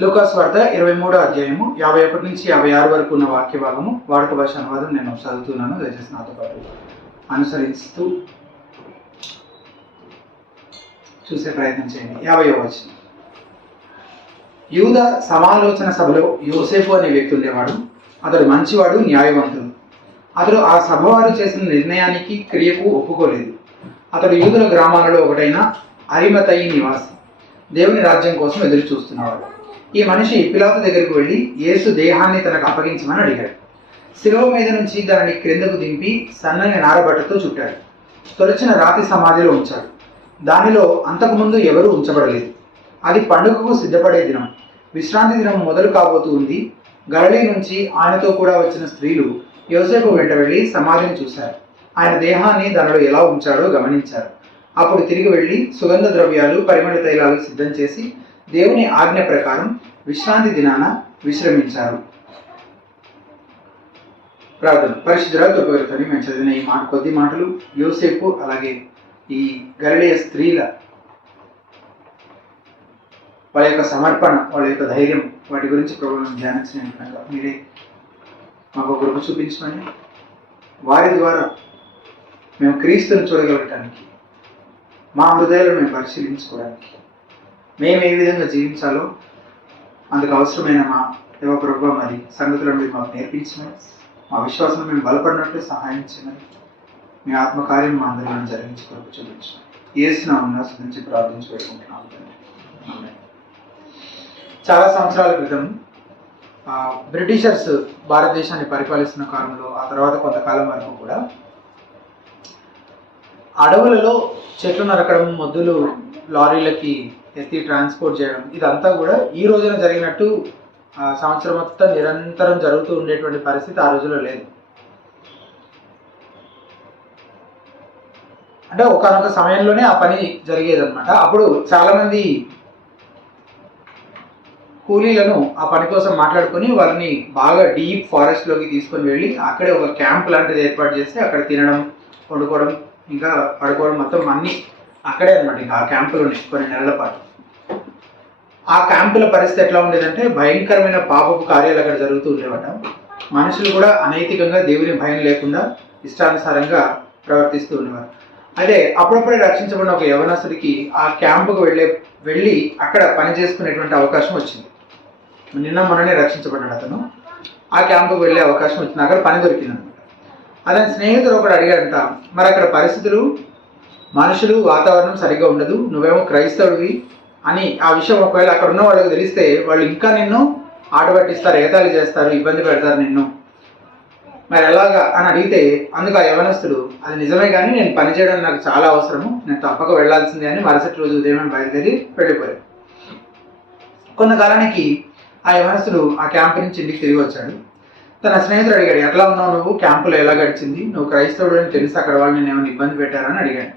లూకాసు వార్త 23వ అధ్యాయము 51 నుంచి 56 వరకు ఉన్న వాక్య భాగము వాడుక భాష అనువాదం నేను చదువుతున్నాను. దయచేసి నాతో పాటు అనుసరిస్తూ చూసే ప్రయత్నం చేయండి. 50వ వచనం. యూద సమాలోచన సభలో యోసేపు అనే వ్యక్తి ఉండేవాడు. అతడు మంచివాడు, న్యాయవంతుడు. అతడు ఆ సభ వారు చేసిన నిర్ణయానికి క్రియకు ఒప్పుకోలేదు. అతడు యూదుల గ్రామాలలో ఒకటైన అరిమతయి నివాసి, దేవుని రాజ్యం కోసం ఎదురు చూస్తున్నవాడు. ఈ మనిషి పిలాతు దగ్గరికి వెళ్ళి యేసు దేహాన్ని తనకు అప్పగించమని అడిగాడు. శిలువ మీద నుంచి దానిని క్రిందకు దింపి సన్నని నారబట్టతో చుట్టాడు. తొలచిన రాతి సమాధిలో ఉంచాడు. దానిలో అంతకుముందు ఎవరూ ఉంచబడలేదు. అది పండుగకు సిద్ధపడే దినం, విశ్రాంతి దినం మొదలు కాబోతూ ఉంది. గలిలీ నుంచి ఆయనతో కూడా వచ్చిన స్త్రీలు యోసేపు వెంట వెళ్ళి సమాధిని చూశారు. ఆయన దేహాన్ని దానిలో ఎలా ఉంచాడో గమనించారు. అప్పుడు తిరిగి వెళ్ళి సుగంధ ద్రవ్యాలు, పరిమళ తైలాలు సిద్ధం చేసి దేవుని ఆజ్ఞ ప్రకారం విశ్రాంతి దినాన విశ్రమించారు. ప్రార్థన. పరిశుద్ధుడా, కృపగలతని మేము చదివిన ఈ కొద్ది మాటలు యోసేపు అలాగే ఈ గలిలయ స్త్రీల వాళ్ళ యొక్క సమర్పణ, వాళ్ళ యొక్క ధైర్యం, వాటి గురించి ప్రభుత్వం ధ్యానించిన మీరే మాకు కృప చూపించమని, వారి ద్వారా మేము క్రీస్తుని చూడగలగటానికి, మా హృదయాలను మేము పరిశీలించుకోవడానికి, మేము ఏ విధంగా జీవించాలో అందుకు అవసరమైన మా దేవ ప్రభు మరి సంగతులను మీరు మాకు నేర్పించమని, మా విశ్వాసం మేము బలపడినట్లు సహాయం చేయమని, మీ ఆత్మకార్యం మా అందరిలో జరిగించి కొరకు చూపించమని యేసు నామమున స్తుతించి ప్రార్థించి పెట్టుకుంటున్నాము. చాలా సంవత్సరాల క్రితం బ్రిటిషర్స్ భారతదేశాన్ని పరిపాలిస్తున్న కాలంలో, ఆ తర్వాత కొంతకాలం వరకు కూడా అడవులలో చెట్లు నరకడం, మొద్దులు లారీలకి ఎత్తి ట్రాన్స్పోర్ట్ చేయడం, ఇదంతా కూడా ఈ రోజున జరిగినట్టు సంవత్సరం మొత్తం నిరంతరం జరుగుతూ ఉండేటువంటి పరిస్థితి ఆ రోజుల్లో లేదు. అంటే ఒకనొక సమయంలోనే ఆ పని జరిగేదన్నమాట. అప్పుడు చాలామంది కూలీలను ఆ పని కోసం మాట్లాడుకొని వాళ్ళని బాగా డీప్ ఫారెస్ట్లోకి తీసుకొని వెళ్ళి అక్కడే ఒక క్యాంప్ లాంటిది ఏర్పాటు చేసి అక్కడ తినడం, వండుకోవడం, ఇంకా పడుకోవడం, మొత్తం అన్నీ అక్కడే అనమాట. ఇంకా ఆ క్యాంపులోనే కొన్ని నెలల పాటు. ఆ క్యాంపుల పరిస్థితి ఎట్లా ఉండేదంటే భయంకరమైన పాపపు కార్యాలు అక్కడ జరుగుతూ ఉండేవట. మనుషులు కూడా అనైతికంగా దేవుని భయం లేకుండా ఇష్టానుసారంగా ప్రవర్తిస్తూ ఉండేవారు. అయితే అప్పుడప్పుడే రక్షించబడిన ఒక యవనస్తుడికి ఆ క్యాంపుకు వెళ్ళి అక్కడ పని చేసుకునేటువంటి అవకాశం వచ్చింది. నిన్న మొన్ననే రక్షించబడ్డాడు అతను. ఆ క్యాంపుకు వెళ్ళే అవకాశం వచ్చింది, అక్కడ పని దొరికింది అనమాట. అతని స్నేహితుడు ఒకడు అడిగాడంట, మరి అక్కడ పరిస్థితులు, మనుషులు, వాతావరణం సరిగ్గా ఉండదు, నువ్వేమో క్రైస్తవుడివి అని ఆ విషయం ఒకవేళ అక్కడ ఉన్న వాళ్ళకి తెలిస్తే వాళ్ళు ఇంకా నిన్ను ఆట పట్టిస్తారు, ఎగతాళి చేస్తారు, ఇబ్బంది పెడతారు నిన్ను, మరి ఎలాగా అని అడిగితే అందుకు ఆ యవనస్తుడు, అది నిజమే కానీ నేను పని చేయడం నాకు చాలా అవసరము, నేను తప్పక వెళ్లాల్సిందే అని మరుసటి రోజు ఉదయం బయలుదేరి వెళ్ళిపోయాడు. కొంతకాలానికి ఆ యవనస్తుడు ఆ క్యాంపు నుంచి ఇంటికి తిరిగి వచ్చాడు. తన స్నేహితుడు అడిగాడు, ఎట్లా ఉన్నావు నువ్వు, క్యాంపులో ఎలా గడిచింది, నువ్వు క్రైస్తవుడు అని తెలిసి అక్కడ వాళ్ళు నేను ఏమైనా ఇబ్బంది పెట్టారని అడిగాడు.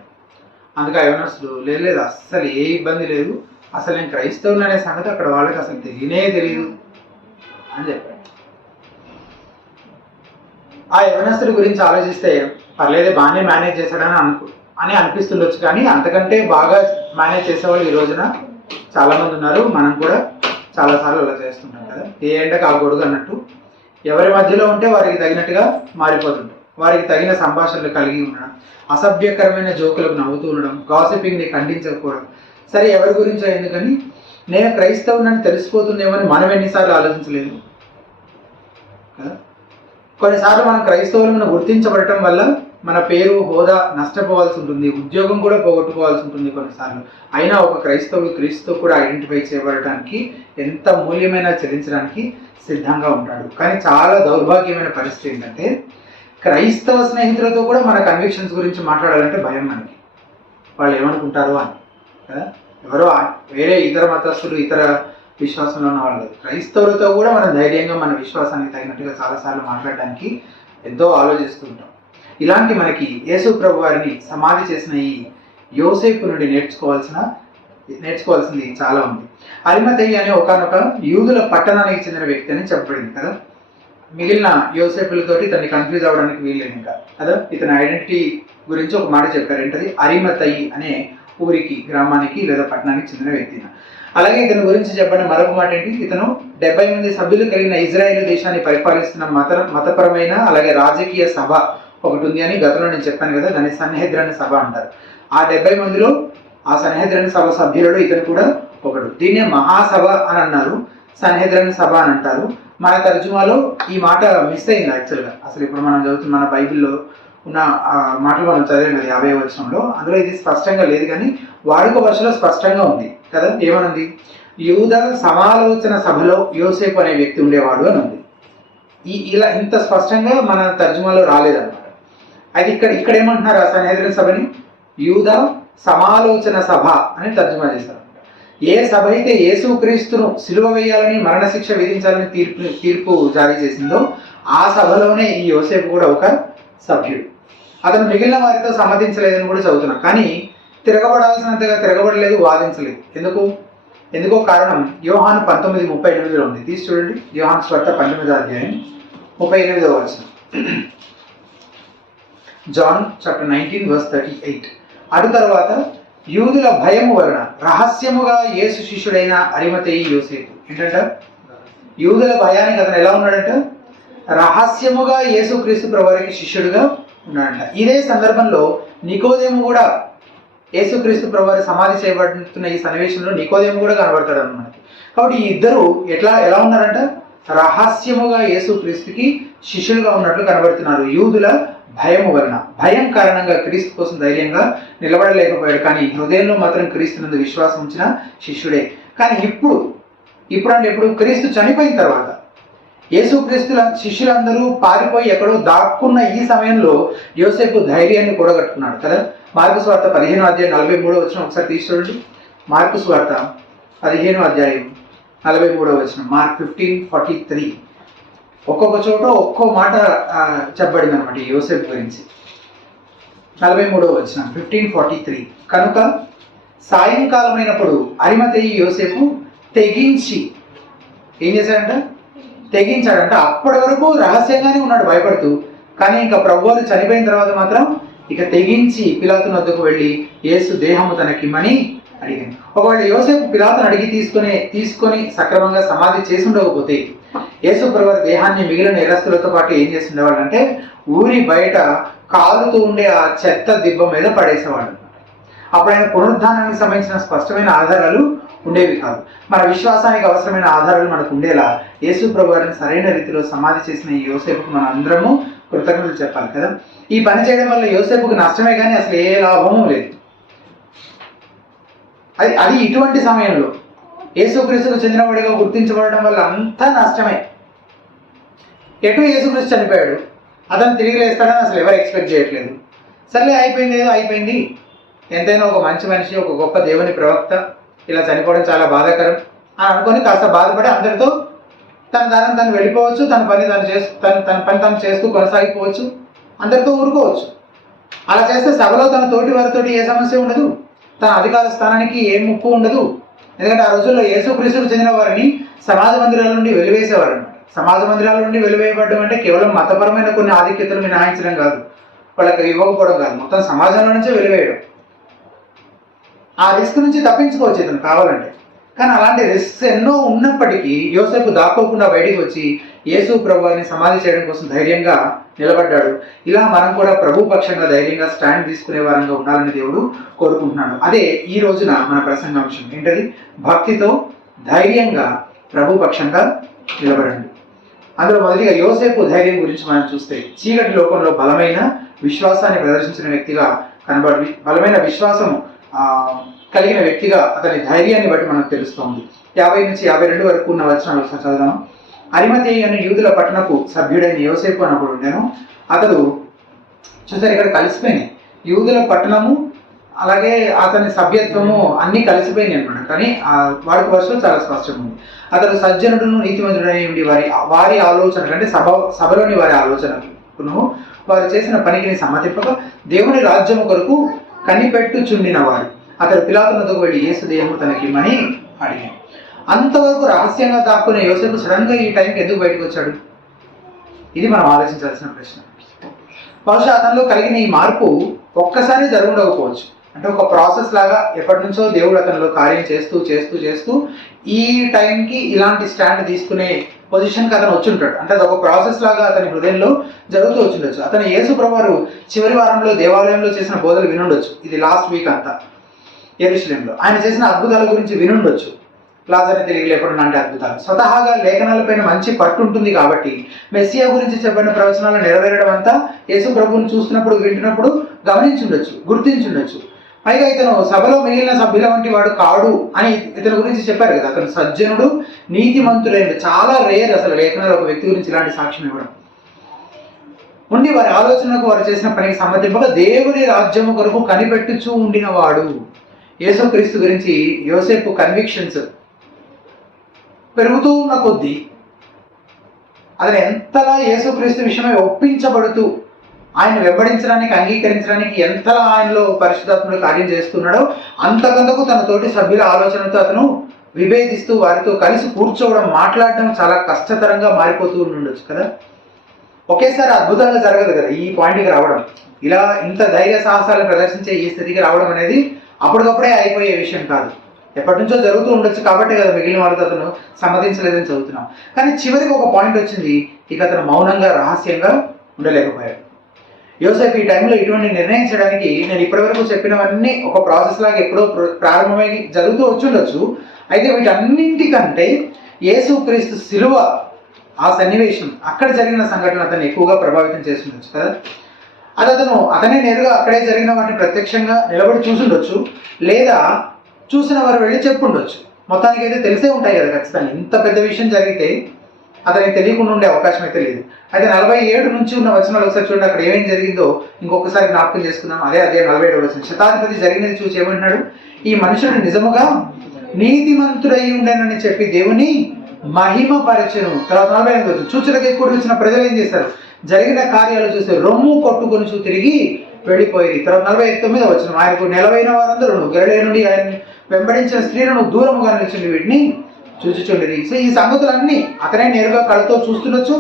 అందుకు ఆ యవనస్తుడు, లేదు అస్సలు ఏ ఇబ్బంది లేదు, అసలు నేను క్రైస్తవుడు అనే సంగతి అక్కడ వాళ్ళకి అసలు తెలియదు అని చెప్పాడు. ఆ యవనస్తుడి గురించి ఆలోచిస్తే పర్లేదే, బాగానే మేనేజ్ చేశాడని అనిపిస్తుండొచ్చు, కానీ అంతకంటే బాగా మేనేజ్ చేసేవాళ్ళు ఈ రోజున చాలామంది ఉన్నారు. మనం కూడా చాలాసార్లు అలా చేస్తుంటాం కదా, ఏ ఎండకు ఆ గొడుగు అన్నట్టు. ఎవరి మధ్యలో ఉంటే వారికి తగినట్టుగా మారిపోతుంటాం. వారికి తగిన సంభాషణలు కలిగి ఉండడం, అసభ్యకరమైన జోకులకు నవ్వుతూ ఉండడం, గాసిపింగ్ని ఖండించకపోవడం. సరే, ఎవరి గురించో ఎందుకని నేను క్రైస్తవునని తెలిసిపోతుందేమో అని మనం ఎన్నిసార్లు ఆలోచించలేదు కదా. కొన్నిసార్లు మనం క్రైస్తవులను గుర్తించబడటం వల్ల మన పేరు, హోదా నష్టపోవాల్సి ఉంటుంది, ఉద్యోగం కూడా పోగొట్టుకోవాల్సి ఉంటుంది కొన్నిసార్లు. అయినా ఒక క్రైస్తవుడు క్రీస్తుతో కూడా ఐడెంటిఫై చేయబడటానికి, ఎంత మూల్యమైనా చెల్లించడానికి సిద్ధంగా ఉంటాడు. కానీ చాలా దౌర్భాగ్యమైన పరిస్థితి ఏంటంటే క్రైస్తవ స్నేహితులతో కూడా మన కన్విక్షన్స్ గురించి మాట్లాడాలంటే భయం మనకి, వాళ్ళు ఏమనుకుంటారో అని కదా. ఎవరో వేరే ఇతర మతస్థులు, ఇతర విశ్వాసంలో ఉన్న వాళ్ళు, క్రైస్తవులతో కూడా మనం ధైర్యంగా మన విశ్వాసానికి తగినట్టుగా చాలాసార్లు మాట్లాడడానికి ఎంతో ఆలోచిస్తూ ఉంటాం. ఇలాంటి మనకి యేసు ప్రభు వారిని సమాధి చేసిన ఈ యోసేపు నుండి నేర్చుకోవాల్సింది చాలా ఉంది. అరిమతయి అనే ఒకనొక యూదుల పట్టణానికి చెందిన వ్యక్తి అని చెప్పబడింది కదా. మిగిలిన యోసేపులతోటి ఇతన్ని కన్ఫ్యూజ్ అవ్వడానికి వీల్లేదు ఇంకా కదా. ఇతని ఐడెంటిటీ గురించి ఒక మాట చెప్పారు, ఏంటది, అరిమతయి అనే ఊరికి, గ్రామానికి లేదా పట్టణానికి చెందిన వ్యక్తి. అలాగే ఇతని గురించి చెప్పిన మరొక మాట ఏంటి, ఇతను 70 మంది సభ్యులు కలిగిన ఇజ్రాయెల్ దేశాన్ని పరిపాలిస్తున్న మతపరమైన అలాగే రాజకీయ సభ ఒకటి ఉంది అని గతంలో నేను చెప్పాను కదా, దాన్ని సన్హెద్రన్ సభ అంటారు. ఆ 70 మందిలో ఆ సన్హెద్రన్ సభ సభ్యులలో ఇతను కూడా ఒకడు. దీన్నే మహాసభ అని అన్నారు, సన్హెద్రన్ సభ అని అంటారు. మన తర్జుమాలో ఈ మాట మిస్ అయింది యాక్చువల్గా. అసలు ఇప్పుడు మనం చదువుతున్న మన బైబిల్లో ఉన్న మాటలు మనం చదివాం కదా 50వ వచనంలో, అందులో ఇది స్పష్టంగా లేదు కానీ వాడుక భాషలో స్పష్టంగా ఉంది కదా. ఏమనుంది, యూద సమాలోచన సభలో యోసేపు అనే వ్యక్తి ఉండేవాడు అని ఉంది. ఇలా ఇంత స్పష్టంగా మన తర్జుమాలో రాలేదన్నమాట. అయితే ఇక్కడ ఏమంటున్నారు, ఆ సన్హెద్రన్ సభని యూద సమాలోచన సభ అని తర్జుమా చేశారు. ఏ సభ అయితే యేసుక్రీస్తును సిలువ వేయాలని మరణశిక్ష విధించాలని తీర్పు జారీ చేసిందో ఆ సభలోనే ఈ యోసేపు కూడా ఒక సభ్యుడు. అతను మిగిలిన వారితో సమ్మతించలేదని కూడా చదువుతున్నాం. కానీ తిరగబడాల్సినంతగా తిరగబడలేదు, వాదించలేదు. ఎందుకో కారణం యోహాను 19:38 ఉంది. తీసి చూడండి, యోహాను స్వార్త 19వ అధ్యాయం 38వ వచనం. John chapter 19:38. అటు తర్వాత యూదుల భయము వలన రహస్యముగా యేసు శిష్యుడైన అరిమతయి యోసేపు. ఏంటంట, యూదుల భయానికి అతను ఎలా ఉన్నాడంట, రహస్యముగా యేసుక్రీస్తు ప్రభువుకి శిష్యుడిగా ఉన్నాడంట. ఇదే సందర్భంలో నికోదేము కూడా యేసుక్రీస్తు ప్రభువారి సమాధి చేయబడుతున్న ఈ సన్నివేశంలో నికోదేము కూడా కనబడతాడు అన్నమాట. కాబట్టి ఈ ఇద్దరు ఎలా ఉన్నారంట, రహస్యముగా యేసుక్రీస్తుకి శిష్యులుగా ఉన్నట్లు కనబడుతున్నారు. యూదుల భయము వలన, భయం కారణంగా క్రీస్తు కోసం ధైర్యంగా నిలబడలేకపోయాడు. కానీ హృదయంలో మాత్రం క్రీస్తునందు విశ్వాసం ఉంచిన శిష్యుడే. కానీ ఇప్పుడు అంటే ఎప్పుడు, క్రీస్తు చనిపోయిన తర్వాత యేసుక్రీస్తుల శిష్యులందరూ పారిపోయి ఎక్కడో దాక్కున్న ఈ సమయంలో యోసేపు ధైర్యాన్ని కూడగట్టుకున్నాడు కదా. మార్కు సువార్త 15వ అధ్యాయం 43వ వచనం ఒకసారి తీసి చూడండి. మార్కు సువార్త 15వ అధ్యాయం 43వ వచనం, మార్క్ 15:43. ఒక్కొక్క చోట ఒక్కో మాట చెప్పబడింది అనమాట ఈ యోసేపు గురించి. 43వ వచనం 15:43. కనుక సాయంకాలమైనప్పుడు అరిమతయి యోసేపు తెగించి ఏం చేశాడంట, తెగించాడంట. అప్పటి వరకు రహస్యంగానే ఉన్నాడు భయపడుతూ, కానీ ఇంకా ప్రభువారు చనిపోయిన తర్వాత మాత్రం ఇక తెగించి పిలాతుని వద్దకు వెళ్ళి యేసు దేహము తనకిమ్మని అడిగాను. ఒకవేళ యోసేపు పిలాతుని అడిగి తీసుకొని సక్రమంగా సమాధి చేసి ఉండకపోతే యేసు ప్రభువారి దేహాన్ని మిగిలిన నేరస్తులతో పాటు ఏం చేసి ఉండేవాళ్ళు అంటే, ఊరి బయట కాలుతూ ఉండే ఆ చెత్త దిబ్బ మీద పడేసేవాళ్ళు. అప్పుడు ఆయన పునరుద్ధానానికి సంబంధించిన స్పష్టమైన ఆధారాలు ఉండేవి కాదు. మన విశ్వాసానికి అవసరమైన ఆధారాలు మనకు ఉండేలా యేసు ప్రభువారిని సరైన రీతిలో సమాధి చేసిన ఈ యోసేపుకు మన అందరము కృతజ్ఞతలు చెప్పాలి కదా. ఈ పని చేయడం వల్ల యోసేపుకు నష్టమే కానీ అసలు ఏ లాభము లేదు. అది ఇటువంటి సమయంలో యేసుక్రీస్తుకు చెందినవాడిగా గుర్తించబడడం వల్ల అంతా నష్టమే. ఎటు యేసుక్రీస్తు చనిపోయాడు, అతను తిరిగి లేస్తాడని అసలు ఎవరు ఎక్స్పెక్ట్ చేయట్లేదు. సర్లే అయిపోయింది, ఏదో అయిపోయింది. ఎంతైనా ఒక మంచి మనిషి, ఒక గొప్ప దేవుని ప్రవక్త ఇలా చనిపోవడం చాలా బాధాకరం అని అనుకొని కాస్త బాధపడి అందరితో తన దారిని తను వెళ్ళిపోవచ్చు, తన పని తను చేస్తూ కొనసాగిపోవచ్చు, అందరితో ఊరుకోవచ్చు. అలా చేస్తే సభలో తన తోటి వారితో ఏ సమస్య ఉండదు, తన అధికార స్థానానికి ఏ ముప్పు ఉండదు. ఎందుకంటే ఆ రోజుల్లో యేసుక్రీస్తుకు చెందిన వారిని సమాజ మందిరాల నుండి వెలివేసేవారు అనమాట. సమాజ మందిరాల నుండి వెలివేయబడడం అంటే కేవలం మతపరమైన కొన్ని ఆధిక్యతలు మినహాయించడం కాదు, వాళ్ళకి ఇవ్వకపోవడం కాదు, మొత్తం సమాజంలో నుంచే వెలివేయడం. ఆ రిస్క్ నుంచి తప్పించుకోవచ్చు ఇతను కావాలంటే. కానీ అలాంటి రిస్క్స్ ఎన్నో ఉన్నప్పటికీ యోసేపు దాక్కోకుండా బయటికి వచ్చి యేసు ప్రభువారిని సమాధి చేయడం కోసం ధైర్యంగా నిలబడ్డాడు. ఇలా మనం కూడా ప్రభు పక్షంగా ధైర్యంగా స్టాండ్ తీసుకునే వారంగా ఉండాలని దేవుడు కోరుకుంటున్నాడు. అదే ఈ రోజున మన ప్రసంగాంశం ఏంటది, భక్తితో ధైర్యంగా ప్రభు పక్షంగా నిలబడండి. అందులో మొదటిగా యోసేపు ధైర్యం గురించి మనం చూస్తే, చీకటి లోకంలో బలమైన విశ్వాసాన్ని ప్రదర్శించిన వ్యక్తిగా కనబడి, బలమైన విశ్వాసం కలిగిన వ్యక్తిగా అతని ధైర్యాన్ని బట్టి మనకు తెలుస్తోంది. 50 నుంచి 52 వరకు ఉన్న వచనాలు ఒకసారి చదువుదాం. అరిమతయి అనే యూదుల పట్టణపు సభ్యుడైన యోసేపు అన్నప్పుడు ఉండేను. అతడు చూసారు ఇక్కడ కలిసిపోయినాయి, యూదుల పట్టణము అలాగే అతని సభ్యత్వము అన్నీ కలిసిపోయినాయి అనమాట. కానీ వాడి భాషలో చాలా స్పష్టంగా ఉంది. అతడు సజ్జనుడును నీతిమంతుడై ఉండి వారి ఆలోచన కంటే సభలోని వారి ఆలోచనను వారు చేసిన పనికి సమ్మతింపక దేవుని రాజ్యము కొరకు కనిపెట్టుచుండినవాడు. అతడు పిలాతునకు వెళ్ళి యేసు దేహము తనకిమ్మని అడిగాడు. అంతవరకు రహస్యంగా దాక్కునే యోసేపు సడన్ గా ఈ టైంకి ఎందుకు బయటకు వచ్చాడు? ఇది మనం ఆలోచించాల్సిన ప్రశ్న. బహుశా అతనిలో కలిగిన ఈ మార్పు ఒక్కసారి జరుగుండకపోవచ్చు. అంటే ఒక ప్రాసెస్ లాగా ఎప్పటి నుంచో దేవుడు అతనిలో కార్యం చేస్తూ చేస్తూ చేస్తూ ఈ టైంకి ఇలాంటి స్టాండ్ తీసుకునే పొజిషన్కి అతను వచ్చి ఉంటాడు. అంటే అది ఒక ప్రాసెస్ లాగా అతని హృదయంలో జరుగుతూ వచ్చిండొచ్చు. అతను యేసు ప్రభువారు చివరి వారంలో దేవాలయంలో చేసిన బోధలు వినుండొచ్చు. ఇది లాస్ట్ వీక్ అంతా యెరూషలేంలో ఆయన చేసిన అద్భుతాల గురించి వినుండొచ్చు. లాజరుని తిరిగి లేపడం లాంటి అద్భుతాలు. స్వతహాగా లేఖనాలపైన మంచి పట్టు ఉంటుంది కాబట్టి మెస్సియా గురించి చెప్పిన ప్రవచనాలు నెరవేరడం అంతా యేసు ప్రభువుని చూస్తున్నప్పుడు వింటున్నప్పుడు గమనించుండొచ్చు, గుర్తించుండొచ్చు. పైగా ఇతను సభలో మిగిలిన సభ్యుల వంటి వాడు కాడు అని ఇతని గురించి చెప్పారు కదా. అతను సజ్జనుడు, నీతిమంతుడైన. చాలా రేర్ అసలు లేఖనాలు ఒక వ్యక్తి గురించి ఇలాంటి సాక్ష్యం ఇవ్వడం. ఉండి వారి ఆలోచనకు వారు చేసిన పనికి సమ్మతింపగా దేవుని రాజ్యము కొరకు కనిపెట్టుచూ ఉండినవాడు. యేసుక్రీస్తు గురించి యోసేపు కన్విక్షన్స్ పెరుగుతూ ఉన్న కొద్దీ అతను ఎంతలా యేసుక్రీస్తు విషయమై ఒప్పించబడుతూ ఆయన వెంబడించడానికి, అంగీకరించడానికి ఎంతలా ఆయనలో పరిశుద్ధాత్ముడు కార్యం చేస్తున్నాడో అంతకంతకు తన తోటి సభ్యుల ఆలోచనతో అతను విభేదిస్తూ వారితో కలిసి కూర్చోవడం, మాట్లాడడం చాలా కష్టతరంగా మారిపోతూ ఉండొచ్చు కదా. ఒకేసారి అద్భుతంగా జరగదు కదా ఈ పాయింట్కి రావడం. ఇలా ఇంత ధైర్య సాహసాలు ప్రదర్శించే ఈ స్థితికి రావడం అనేది అప్పటికప్పుడే అయిపోయే విషయం కాదు. ఎప్పటి నుంచో జరుగుతూ ఉండొచ్చు కాబట్టి కదా మిగిలిన వాళ్ళతో అతను సమ్మతించలేదని చదువుతున్నాం. కానీ చివరికి ఒక పాయింట్ వచ్చింది, ఇక అతను మౌనంగా రహస్యంగా ఉండలేకపోయాడు. యోసేపు ఈ టైంలో ఇటువంటి నిర్ణయం చేయడానికి నేను ఇప్పటివరకు చెప్పినవన్నీ ఒక ప్రాసెస్ లాగా ఎప్పుడో ప్రారంభమై జరుగుతూ వచ్చుండొచ్చు. అయితే వీటన్నింటికంటే యేసుక్రీస్తు శిలువ ఆ సన్నివేశం, అక్కడ జరిగిన సంఘటన అతను ఎక్కువగా ప్రభావితం చేస్తుండొచ్చు కదా. అది అతనే నేరుగా అక్కడే జరిగిన వాటిని ప్రత్యక్షంగా నిలబడి చూసుండొచ్చు, లేదా చూసిన వారు వెళ్ళి చెప్పుండొచ్చు. మొత్తానికి అయితే తెలిసే ఉంటాయి కదా ఖచ్చితంగా. ఇంత పెద్ద విషయం జరిగితే అతనికి తెలియకుండా ఉండే అవకాశం అయితే లేదు. అయితే 47 నుంచి ఉన్న వచనాలు ఒకసారి చూడండి, అక్కడ ఏమేమి జరిగిందో ఇంకొకసారి జ్ఞాపకం చేసుకుందాం. అదే 47వ వచనం. శతాధిపతి జరిగినది చూసి ఏమంటున్నాడు, ఈ మనుషుడు నిజముగా నీతిమంతుడై ఉండేనని చెప్పి దేవుని మహిమపరచెను. తర్వాత 48వ వచనం. చూచుటకు ఎక్కువ వచ్చిన ప్రజలు ఏం చేశారు, జరిగిన కార్యాలు చూస్తే రొమ్ము కొట్టుకొని తిరిగి వెళ్ళిపోయి. తర్వాత 49వ వచనం. ఆయనకు నెలవైన వారందరూ గలిలయ నుండి ఆయన వెంబడించిన స్త్రీలను దూరముగా నిలిచింది, వీటిని చూచుచుండేది. సో ఈ సంగతులన్నీ అతనే నేరుగా కళ్ళతో చూస్తుండొచ్చు,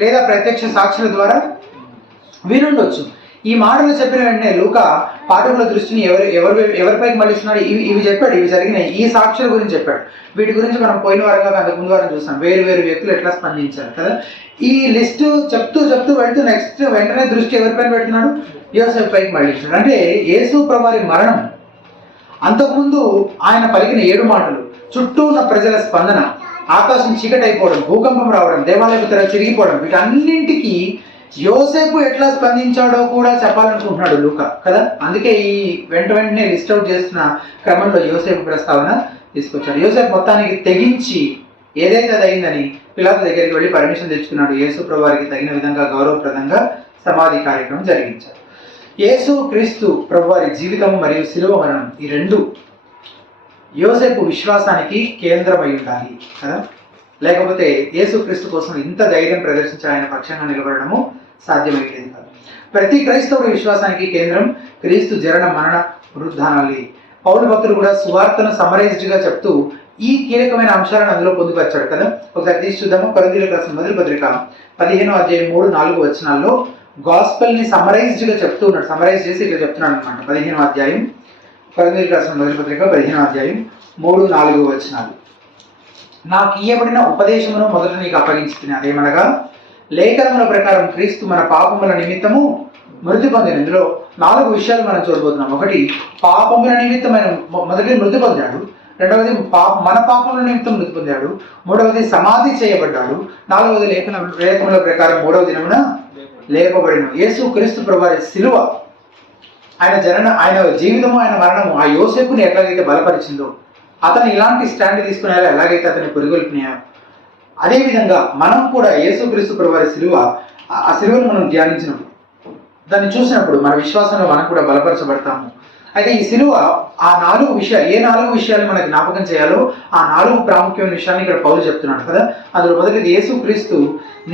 లేదా ప్రత్యక్ష సాక్షుల ద్వారా వినుండొచ్చు. ఈ మాటలు చెప్పిన వెంటనే లూకా పాఠకుల దృష్టిని ఎవరిపైకి మళ్ళిస్తున్నాడు, ఇవి చెప్పాడు, ఇవి జరిగినాయి, ఈ సాక్షుల గురించి చెప్పాడు. వీటి గురించి మనం పోయిన వారంగా అంతకు ముందు వారం చూస్తాం, వేరు వ్యక్తులు ఎట్లా స్పందించారు కదా. ఈ లిస్ట్ చెప్తూ వెళ్తూ నెక్స్ట్ వెంటనే దృష్టి ఎవరిపైన పెడుతున్నాడు, యోసేపు పైకి మళ్ళించాడు. అంటే యేసు ప్రభువారి మరణం, అంతకుముందు ఆయన పలికిన 7 మాటలు, చుట్టూ ఉన్న ప్రజల స్పందన, ఆకాశం చీకటి అయిపోవడం, భూకంపం రావడం, దేవాలయపు తెర చిరిగిపోవడం, వీటన్నింటికి యోసేపు ఎట్లా స్పందించాడో కూడా చెప్పాలనుకుంటున్నాడు లూకా కదా. అందుకే ఈ వెంటనే లిస్ట్ అవుట్ చేస్తున్న క్రమంలో యోసేపు ప్రస్తావన తీసుకొచ్చాడు. యోసేపు మొత్తానికి తెగించి ఏదైతే అది అయిందని పిలాతు దగ్గరికి వెళ్ళి పర్మిషన్ తెచ్చుకున్నాడు. యేసు ప్రభువారికి తగిన విధంగా గౌరవప్రదంగా సమాధి కార్యక్రమం జరిగించారు. యేసు క్రీస్తు ప్రభువారి జీవితం మరియు శిలువ మరణం, ఈ రెండు యోసేపు విశ్వాసానికి కేంద్రమై ఉండాలి కదా. లేకపోతే యేసుక్రీస్తు కోసం ఇంత ధైర్యం ప్రదర్శించి ఆయన పక్షంగా నిలబడము సాధ్యమయ్యేది కాదు. ప్రతి క్రైస్తవుడి విశ్వాసానికి కేంద్రం క్రీస్తు జరణ మరణ పునరుద్ధానాలు. పౌలు భక్తుడు కూడా సువార్తను సమరైజ్డ్గా చెప్తూ ఈ కీలకమైన అంశాలను అందులో పొందుపరిచాడు కదా. ఒకసారి తీసి చూద్దాము. కొరింథీయులకు రాసిన మొదటి పత్రిక 15వ అధ్యాయం 3-4 వచనాల్లో గాస్పెల్ని సమరైజ్డ్గా చెప్తూ ఉన్నాడు. సమరైజ్ చేసి ఇక్కడ చెప్తున్నాడు అనమాట. 15వ అధ్యాయం, కొరింథీయులకు రాసిన మొదటి పత్రిక 15వ అధ్యాయం 3-4 వచనాలు. నాకు ఇయ్యబడిన ఉపదేశమును మొదట నీకు అప్పగించుతున్నా, అదేమనగా లేఖనముల ప్రకారం క్రీస్తు మన పాపముల నిమిత్తము మృతి పొందిన. ఇందులో 4 విషయాలు మనం చూడబోతున్నాం. ఒకటి, పాపముల నిమిత్తం ఆయన మొదటి మృతి పొందాడు. రెండవది, మన పాపముల నిమిత్తం మృతి పొందాడు. మూడవది, సమాధి చేయబడ్డాడు. నాలుగవది, లేఖనముల ప్రకారం 3వ దినమున లేపబడిన. యేసు క్రీస్తు ప్రభువారి శిలువ, ఆయన జనన, ఆయన జీవితము, ఆయన మరణము ఆ యోసేపుని ఎట్లాగైతే బలపరిచిందో, అతను ఇలాంటి స్టాండ్ తీసుకునేలా ఎలాగైతే అతన్ని పురిగొల్పినాయో, అదేవిధంగా మనం కూడా యేసుక్రీస్తు ప్రభువారి శిలువ, ఆ శిలువను మనం ధ్యానించినప్పుడు, దాన్ని చూసినప్పుడు మన విశ్వాసంలో మనం కూడా బలపరచబడతాము. అయితే ఈ శిలువ ఆ 4 విషయాలు, ఏ 4 విషయాలు మనకు జ్ఞాపకం చేయాలో ఆ 4 ప్రాముఖ్యమైన విషయాన్ని ఇక్కడ పౌలు చెప్తున్నాడు కదా. అందులో మొదటిది, యేసుక్రీస్తు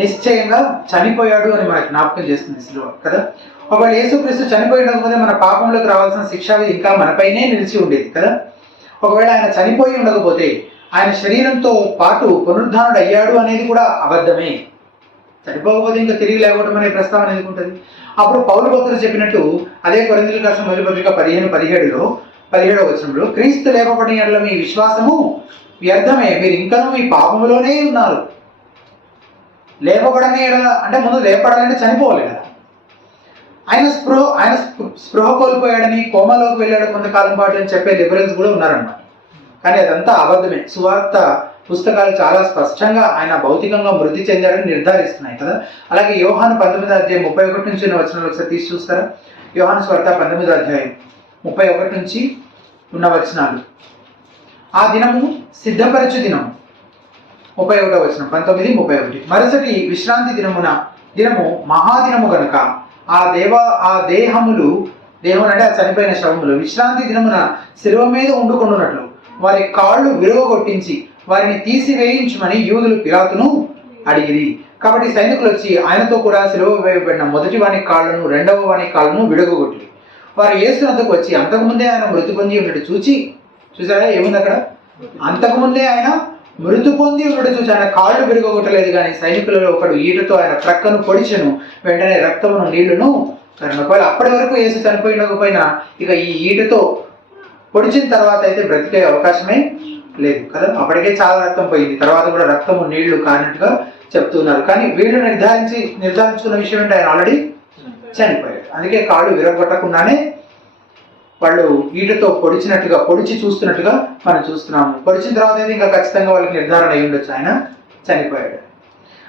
నిశ్చయంగా చనిపోయాడు అని మనకు జ్ఞాపకం చేస్తుంది శిలువ కదా. ఒకవేళ యేసుక్రీస్తు చనిపోయకపోతే మన పాపంలోకి రావాల్సిన శిక్షావిధి ఇంకా మనపైనే నిలిచి ఉండేది కదా. ఒకవేళ ఆయన చనిపోయి ఉండకపోతే ఆయన శరీరంతో పాటు పునరుద్ధానుడు అయ్యాడు అనేది కూడా అబద్ధమే. చనిపోకపోతే ఇంకా తిరిగి లేవటం అనే ప్రస్తావన ఎందుకుంటుంది? అప్పుడు పౌలు భక్తులు చెప్పినట్టు అదే కొరింథీయులకు రాసిన మొదటి పత్రిక 15:17 వచనంలో, క్రీస్తు లేపబడిన యెడల మీ విశ్వాసము వ్యర్థమే, మీరు ఇంకనూ మీ పాపములోనే ఉన్నారు. లేపబడని యెడల అంటే ముందు లేపడాలంటే చనిపోవాలి కదా. ఆయన స్పృహ కోల్పోయాడని, కోమలోకి వెళ్ళాడు కొంతకాలం పాటు అని చెప్పే లిబరల్స్ కూడా ఉన్నారన్నమాట. కానీ అదంతా అబద్ధమే. సువార్త పుస్తకాలు చాలా స్పష్టంగా ఆయన భౌతికంగా మృతి చెందాడని నిర్ధారిస్తున్నాయి కదా. అలాగే యోహాను 19:31 నుంచి ఉన్న వచనాలు ఒకసారి తీసి చూస్తారా? యోహాను సువార్త 19:31 నుంచి ఉన్న వచనాలు. ఆ దినము సిద్ధపరచు దినము, 31వ వచనం, 19:31. మరుసటి విశ్రాంతి దినము మహాదినము గనుక ఆ దేహములు అంటే ఆ చనిపోయిన శవములు విశ్రాంతి దినమున శిలువ మీద ఉండుకొనున్నట్లు వారి కాళ్ళు విరగొట్టించి వారిని తీసివేయించమని యూదులు పిలాతును అడిగిరి. కాబట్టి సైనికులు వచ్చి ఆయనతో కూడా సిలువ వేయబడిన మొదటి వాని కాళ్ళను, రెండవ వాని కాళ్ళను విడగొట్టి వారు యేసునందుకు వచ్చి అంతకుముందే ఆయన మృతి పొంది ఉన్నట్టు చూసారా? ఏముంది అక్కడ? అంతకుముందే ఆయన మృతి పొంది ఉన్నట్టు చూసి ఆయన కాళ్ళు విరగొట్టలేదు, కానీ సైనికులలో ఒకడు ఈటతో ఆయన ప్రక్కను పొడిచెను, వెంటనే రక్తమును నీళ్లును కరుణ. ఒకవేళ అప్పటి వరకు యేసు చనిపోయినకపోయినా ఇక ఈ ఈటతో పొడిచిన తర్వాత అయితే బ్రతికే అవకాశమే లేదు కదా. అప్పటికే చాలా రక్తం పోయింది, తర్వాత కూడా రక్తము నీళ్లు కానట్టుగా చెప్తున్నారు. కానీ వీళ్ళు నిర్ధారించుకున్న విషయం ఏంటి? ఆయన ఆల్రెడీ చనిపోయాడు. అందుకే కాళ్ళు విరగొట్టకుండానే వాళ్ళు ఈటతో పొడిచి చూస్తున్నట్టుగా మనం చూస్తున్నాము. పొడిచిన తర్వాత అయితే ఇంకా ఖచ్చితంగా వాళ్ళకి నిర్ధారణ అయి ఉండొచ్చు ఆయన చనిపోయాడు.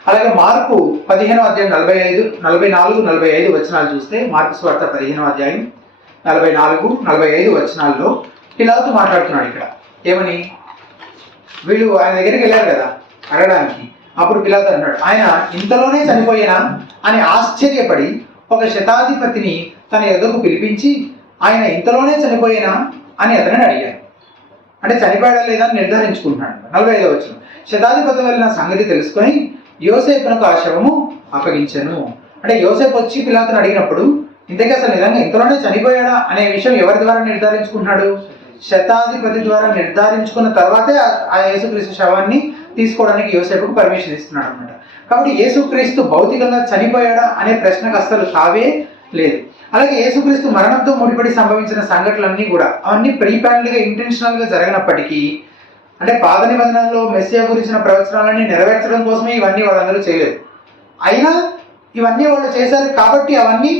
అలాగే మార్కు 15:45 వచనాలు చూస్తే, మార్కు సువార్త 15:44-45 వచనాల్లో పిలాతు మాట్లాడుతున్నాడు. ఇక్కడ ఏమని? వీళ్ళు ఆయన దగ్గరికి వెళ్ళారు కదా అడగడానికి. అప్పుడు పిలాతు అన్నాడు, ఆయన ఇంతలోనే చనిపోయినా అని ఆశ్చర్యపడి ఒక శతాధిపతిని తన ఎదుగు పిలిపించి, ఆయన ఇంతలోనే చనిపోయినా అని అతనిని అడిగాడు. అంటే చనిపోయాడా లేదా అని నిర్ధారించుకుంటున్నాడు. 45వ వచనం, శతాధిపతి వెళ్ళిన సంగతి తెలుసుకొని యోసేపునకు ఆ శవము అప్పగించెను. అంటే యోసేపు వచ్చి పిలాతుని అడిగినప్పుడు ఇంతకీ అసలు నిజంగా ఇంతలోనే చనిపోయాడా అనే విషయం ఎవరి ద్వారా నిర్ధారించుకుంటున్నాడు? శతాధిపతి ద్వారా నిర్ధారించుకున్న తర్వాతే ఆ యేసుక్రీస్తు శవాన్ని తీసుకోవడానికి యోసేపుకు పర్మిషన్ ఇస్తున్నాడు అనమాట. కాబట్టి యేసుక్రీస్తు భౌతికంగా చనిపోయాడా అనే ప్రశ్నకు అస్సలు తావే లేదు. అలాగే యేసుక్రీస్తు మరణంతో ముడిపడి సంభవించిన సంఘటనలన్నీ కూడా అవన్నీ ప్రీప్లాన్డ్గా ఇంటెన్షనల్గా జరగనప్పటికీ, అంటే పాత నిబంధనలో మెస్సియా గురించిన ప్రవచనాలన్నీ నెరవేర్చడం కోసమే ఇవన్నీ వాళ్ళందరూ చేయలేదు. అయినా ఇవన్నీ వాళ్ళు చేశారు కాబట్టి అవన్నీ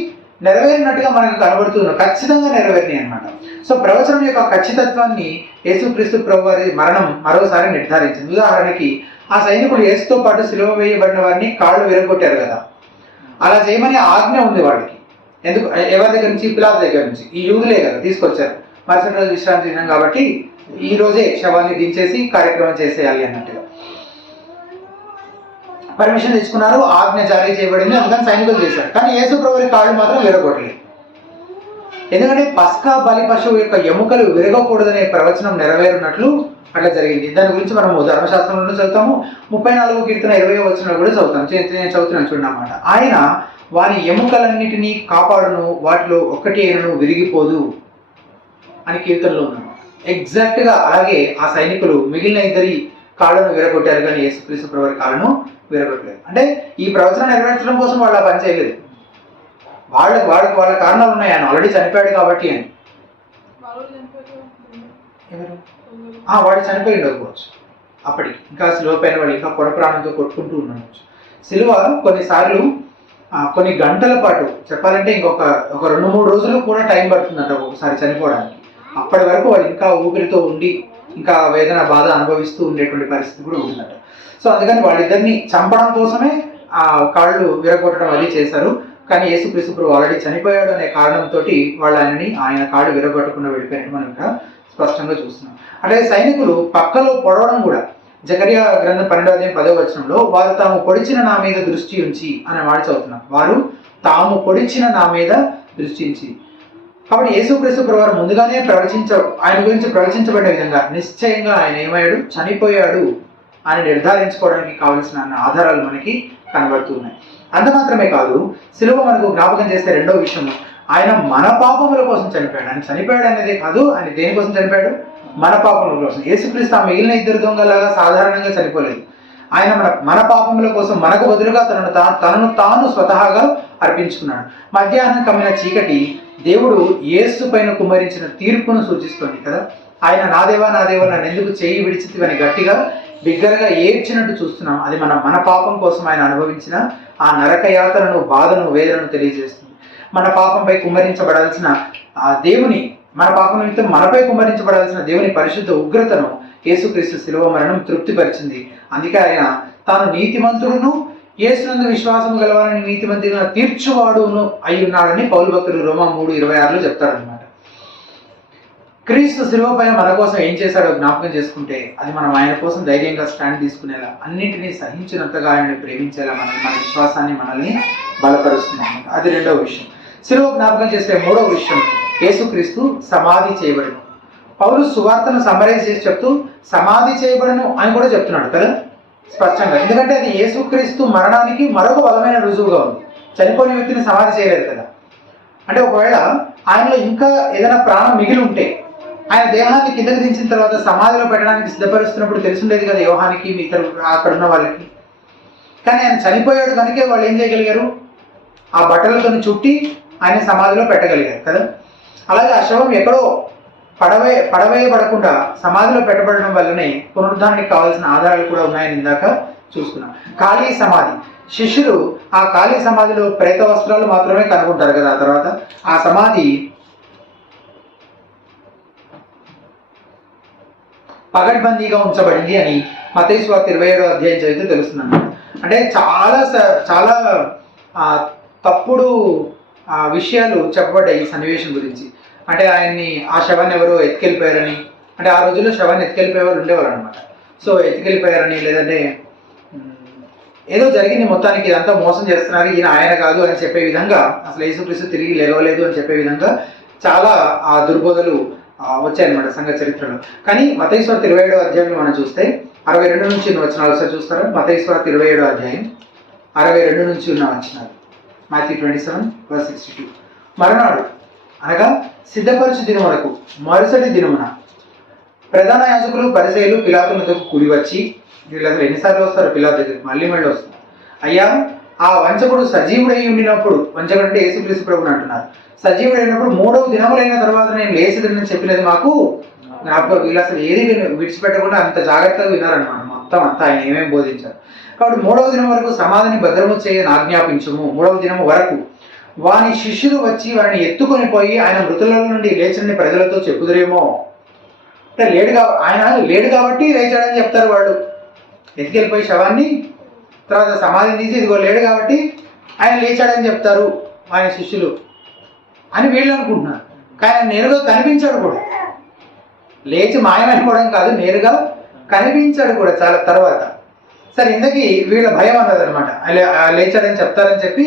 నెరవేరినట్టుగా మనకు కనబడుతున్నారు. ఖచ్చితంగా నెరవేరినాయి అనమాట. సో ప్రవచనం యొక్క ఖచ్చితత్వాన్ని యేసుక్రీస్తు ప్రభు వారి మరణం మరోసారి నిర్ధారించింది. ఉదాహరణకి ఆ సైనికులు యేసుతో పాటు సిలువ వేయబడిన వారిని కాళ్ళు విరగొట్టారు కదా, అలా చేయమని ఆజ్ఞ ఉంది వాళ్ళకి. ఎందుకు? ఎవరి దగ్గర నుంచి? పిలాతు దగ్గర నుంచి. ఈ యూదులే కదా తీసుకొచ్చారు. మరుసటి రోజు విశ్రాంతి దినం కాబట్టి ఈ రోజే శవాన్ని దించేసి కార్యక్రమం చేసేయాలి అన్నట్టుగా పర్మిషన్ తెచ్చుకున్నారు. ఆజ్ఞ జారీ చేయబడింది, అందుకని సైనికులు చేశారు. కానీ యేసు ప్రభువుని కాళ్ళు మాత్రం విరగొట్టలేదు. ఎందుకంటే పస్కా బలి పశువు యొక్క ఎముకలు విరగకూడదనే ప్రవచనం నెరవేరున్నట్లు అట్లా జరిగింది. దాని గురించి మనము ధర్మశాస్త్రంలో చదువుతాము. 34వ కీర్తన 20వ వచనం కూడా చదువుతాం. నేను చదువుతున్నాను చూడండి అన్నమాట. ఆయన వారి ఎముకలన్నిటినీ కాపాడును, వాటిలో ఒక్కటి అయినను విరిగిపోదు అని కీర్తనలో ఉన్నాను. ఎగ్జాక్ట్గా అలాగే ఆ సైనికులు మిగిలిన ఇద్దరి కాళ్ళను విరగొట్టారు, కానీ యేసుక్రీస్తు ప్రభువారి కాళ్ళను విరగొట్టలేదు. అంటే ఈ ప్రవచనం నెరవేర్చడం కోసం వాళ్ళు ఆ పని చేయలేదు. వాళ్ళ కారణాలు ఉన్నాయి. ఆయన ఆల్రెడీ చనిపోయాడు కాబట్టి అని. వాడు చనిపోయి ఉండకపోవచ్చు అప్పటికి. ఇంకా సిలువ పైన వాడు ఇంకా కొడ ప్రాణంతో కొట్టుకుంటూ ఉండవచ్చు. సిలువ కొన్నిసార్లు కొన్ని గంటల పాటు, చెప్పాలంటే ఒక 2-3 రోజులు కూడా టైం పడుతుందంట ఒక్కొక్కసారి చనిపోవడానికి. అప్పటి వరకు వాడు ఇంకా ఊపిరితో ఉండి ఇంకా వేదన బాధ అనుభవిస్తూ ఉండేటువంటి పరిస్థితి కూడా ఉంటుందట. సో అందుకని వాళ్ళిద్దరిని చంపడం కోసమే ఆ కాళ్ళు విరగొట్టడం అది చేశారు. కానీ యేసుక్రీస్తు ప్రభు ఆల్రెడీ చనిపోయాడు అనే కారణంతో వాళ్ళు ఆయన కాళ్ళు విరగొట్టకుండా వెళ్ళిపోయినట్టు మనం ఇక్కడ స్పష్టంగా చూస్తున్నాం. అంటే సైనికులు పక్కలో పొడవడం కూడా, జకరియా గ్రంథం 12వ వచనంలో వారు తాము పొడిచిన నా మీద దృష్టి ఉంచి అనే మాట చదువుతున్నాం. వారు తాము పొడిచిన నా మీద దృష్టి ఉంచి. కాబట్టి యేసుక్రీస్తు ప్రభువారు ముందుగానే ఆయన గురించి ప్రవచించబడిన విధంగా నిశ్చయంగా ఆయన ఏమయ్యాడు? చనిపోయాడు అని నిర్ధారించుకోవడానికి కావలసిన ఆధారాలు మనకి కనబడుతున్నాయి. అంత మాత్రమే కాదు, సిలువ మనకు జ్ఞాపకం చేస్తే రెండో విషయం, ఆయన మన పాపముల కోసం చనిపోయాడు. ఆయన చనిపోయాడు అనేదే కాదు, ఆయన దేనికోసం చనిపోయాడు? మన పాపముల కోసం. యేసుక్రీస్తు ఆ మిగిలిన ఇద్దరు దొంగలాగా సాధారణంగా చనిపోలేదు. ఆయన మన పాపముల కోసం మనకు బదులుగా తనను తాను స్వతహాగా అర్పించుకున్నాడు. మధ్యాహ్నం కమ్మిన చీకటి దేవుడు యేసు పైన కుమ్మరించిన తీర్పును సూచిస్తుంది కదా. ఆయన నా దేవా నన్ను ఎందుకు చేయి విడిచితివని గట్టిగా బిగ్గరగా ఏడ్చినట్టు చూస్తున్నాం. అది మన పాపం కోసం ఆయన అనుభవించిన ఆ నరక యాతనను, బాధను, వేదనను తెలియజేస్తుంది. మన పాపంపై కుమ్మరించబడాల్సిన ఆ దేవుని, మన పాపం నిమిత్తం మనపై కుమ్మరించబడాల్సిన దేవుని పరిశుద్ధ ఉగ్రతను యేసుక్రీస్తు శిలువ మరణం తృప్తిపరిచింది. అందుకే ఆయన తాను నీతిమంతుడును, యేసునందు విశ్వాసం గలవాలని నీతిమంతుడుగా తీర్చువాడును అయి ఉన్నాడని పౌలు భక్తుడు రోమా 3:26లో చెప్తారనమాట. క్రీస్తు శిలువ పైన మన కోసం ఏం చేశాడో జ్ఞాపకం చేసుకుంటే అది మనం ఆయన కోసం ధైర్యంగా స్టాండ్ తీసుకునేలా, అన్నింటినీ సహించినంతగా ఆయన్ని ప్రేమించేలా మన విశ్వాసాన్ని మనల్ని బలపరుస్తున్నాం. అది రెండవ విషయం. శిలువ జ్ఞాపకం చేసే మూడవ విషయం, యేసుక్రీస్తు సమాధి చేయబడను. పౌలు సువార్తను సమరైజ్ చేసి చెప్తూ సమాధి చేయబడను అని కూడా చెప్తున్నాడు కదా స్పష్టంగా. ఎందుకంటే అది యేసుక్రీస్తు మరణానికి మరొక బలమైన రుజువుగా ఉంది. చనిపోయిన వ్యక్తిని సమాధి చేయలేదు కదా. అంటే ఒకవేళ ఆయనలో ఇంకా ఏదైనా ప్రాణం మిగిలి ఉంటే ఆయన దేహాన్ని కిందకి దించిన తర్వాత సమాధిలో పెట్టడానికి సిద్ధపరుస్తున్నప్పుడు తెలుసుండేది కదా యోహానికి, ఇతరు అక్కడున్న వాళ్ళకి. కానీ ఆయన చనిపోయాడు కనుకే వాళ్ళు ఏం చేయగలిగారు, ఆ బట్టలతో చుట్టి ఆయన సమాధిలో పెట్టగలిగారు కదా. అలాగే ఆ శవం ఎక్కడో పడవేయబడకుండా సమాధిలో పెట్టబడడం వల్లనే పునరుద్ధానికి కావాల్సిన ఆధారాలు కూడా ఉన్నాయని ఇందాక చూసుకున్నాం. ఖాళీ సమాధి, శిష్యులు ఆ ఖాళీ సమాధిలో ప్రేత వస్త్రాలు మాత్రమే కనుగొంటారు కదా. ఆ తర్వాత ఆ సమాధి పగడ్బందీగా ఉంచబడింది అని మత్తయి సువార్త 27వ అధ్యాయం చదివితే తెలుస్తుంది. అంటే చాలా తప్పుడు విషయాలు చెప్పబడ్డాయి ఈ సన్నివేశం గురించి. అంటే ఆయన్ని, ఆ శవాన్ని ఎవరో ఎత్తుకెళ్ళిపోయారని, అంటే ఆ రోజుల్లో శవాన్ని ఎత్తుకెళ్ళిపోయే వాళ్ళు ఉండేవారు అనమాట. సో ఎత్తుకెళ్ళిపోయారని, లేదంటే ఏదో జరిగింది మొత్తానికి, ఇదంతా మోసం చేస్తున్నారు, ఈయన ఆయన కాదు అని చెప్పే విధంగా, అసలు యేసుక్రీస్తు తిరిగి లేవలేదు అని చెప్పే విధంగా చాలా ఆ దుర్బోధలు వచ్చాయన్నమాట సంఘ చరిత్రలో. కానీ మత్తయి సువార్త 27వ అధ్యాయం మనం చూస్తే 62 నుంచి ఉన్న వచనాలు ఒకసారి చూస్తారా. మత్తయి సువార్త 27వ అధ్యాయం 62 నుంచి ఉన్న వచనాలు. మాథ్యూ 27:62. మరునాడు అనగా సిద్ధపరచు దినం వరకు మరుసటి దినమున ప్రధాన యాజకులు, పరిసయ్యులు పిలాతులతో కూడి వచ్చి, వీళ్ళు అసలు ఎన్నిసార్లు వస్తారు పిలాతు దగ్గరికి, మళ్ళీ వస్తారు. అయ్యా, ఆ వంచకుడు సజీవుడై ఉండినప్పుడు, వంచకుడు అంటే యేసుక్రీస్తు ప్రభుని అంటున్నారు, సజీవుడైనప్పుడు 3వ దినములైన తర్వాత నేను లేచిదని చెప్పినది మాకు జ్ఞాపకం. వీళ్ళు అసలు ఏది విడిచిపెట్టకుండా అంత జాగ్రత్తగా విన్నారనమాట మొత్తం అంతా ఆయన ఏమేమి బోధించారు. కాబట్టి 3వ దినం వరకు సమాధిని భద్రము చేయని ఆజ్ఞాపించము. 3వ దినం వరకు వాని శిష్యులు వచ్చి వారిని ఎత్తుకొని పోయి ఆయన మృతుల నుండి లేచని ప్రజలతో చెప్పుదురేమో. అంటే ఆయన లేడు కాబట్టి లేచాడని చెప్తారు వాళ్ళు. ఎత్తుకెళ్ళిపోయి శవాన్ని తర్వాత సమాధిని తీసి ఇదిగో లేడు కాబట్టి ఆయన లేచాడని చెప్తారు ఆయన శిష్యులు అని వీళ్ళు అనుకుంటున్నారు. కానీ ఆయన నేరుగా కనిపించాడు కూడా, లేచి మాయమైపోవడం కాదు, నేరుగా కనిపించాడు కూడా చాలా తర్వాత. సరే, ఇంతకీ వీళ్ళ భయం అన్నదనమాట, లేచాడని చెప్తారని చెప్పి.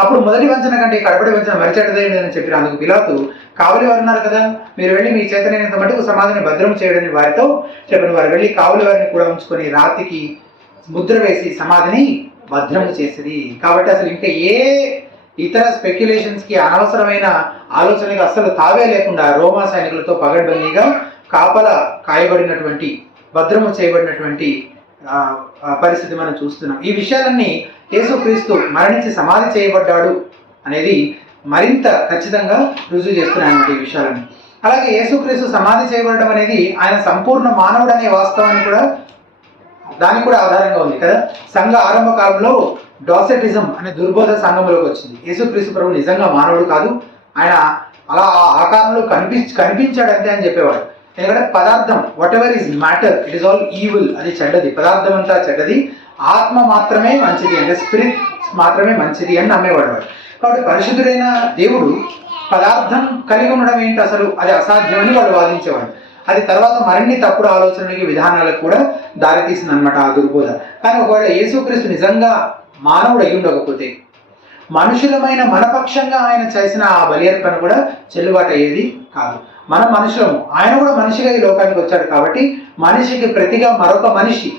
అప్పుడు మొదటి వంచన కంటే కడపడి వంచన మరిచెడ్డదైనది అని చెప్పి అందుకు పిలాతు, కావలి వారు ఉన్నారు కదా, మీరు వెళ్ళి మీ చేతనైనంత మటుకు సమాధిని భద్రం చేయడని వారితో చెప్పిన వారు వెళ్ళి కావలి వారిని కూడా ఉంచుకొని రాతికి ముద్ర వేసి సమాధిని భద్రము చేసింది. కాబట్టి అసలు ఇంకా ఏ ఇతర స్పెక్యులేషన్స్కి, అనవసరమైన ఆలోచనకి అస్సలు తావే లేకుండా రోమా సైనికులతో పగడ్బందీగా కాయబడినటువంటి, భద్రము చేయబడినటువంటి పరిస్థితి మనం చూస్తున్నాం. ఈ విషయాలన్నీ యేసుక్రీస్తు మరణించి సమాధి చేయబడ్డాడు అనేది మరింత ఖచ్చితంగా రుజువు చేస్తున్నాయన్నమాట ఈ విషయాలని. అలాగే యేసుక్రీస్తు సమాధి చేయబడడం అనేది ఆయన సంపూర్ణ మానవుడు అనే వాస్తవాన్ని కూడా, దానికి కూడా ఆధారంగా ఉంది కదా. సంఘ ఆరంభ కాలంలో డాసెటిజం అనే దుర్బోధ సంఘంలోకి వచ్చింది. యేసుక్రీస్తు ప్రభు నిజంగా మానవుడు కాదు, ఆయన అలా ఆ ఆకారంలో కనిపించాడంతే అని చెప్పేవాడు. ఎందుకంటే పదార్థం, what ever is matter, it is all evil, అది చెడ్డది, పదార్థం అంతా చెడ్డది, ఆత్మ మాత్రమే మంచిది, అంటే స్పిరిట్ మాత్రమే మంచిది అని నమ్మేవాడు. కాబట్టి పరిశుద్ధుడైన దేవుడు పదార్థం కలిగి ఉండడం ఏంటి అసలు, అది అసాధ్యమని వాళ్ళు వాదించేవాడు. అది తర్వాత మరిన్ని తప్పుడు ఆలోచనలకి, విధానాలకు కూడా దారితీసింది అనమాట ఆ దుర్బోధ. కానీ ఒకవేళ యేసుక్రీస్తు నిజంగా మానవుడు అయి ఉండకపోతే, మనుషులమైన మనపక్షంగా ఆయన చేసిన ఆ బలి అర్పణ కూడా చెల్లుబాటు అయ్యేది కాదు. మనం మనుషులము, ఆయన కూడా మనిషిగా ఈ లోకానికి వచ్చాడు కాబట్టి మనిషికి ప్రతిగా మరొక మనిషి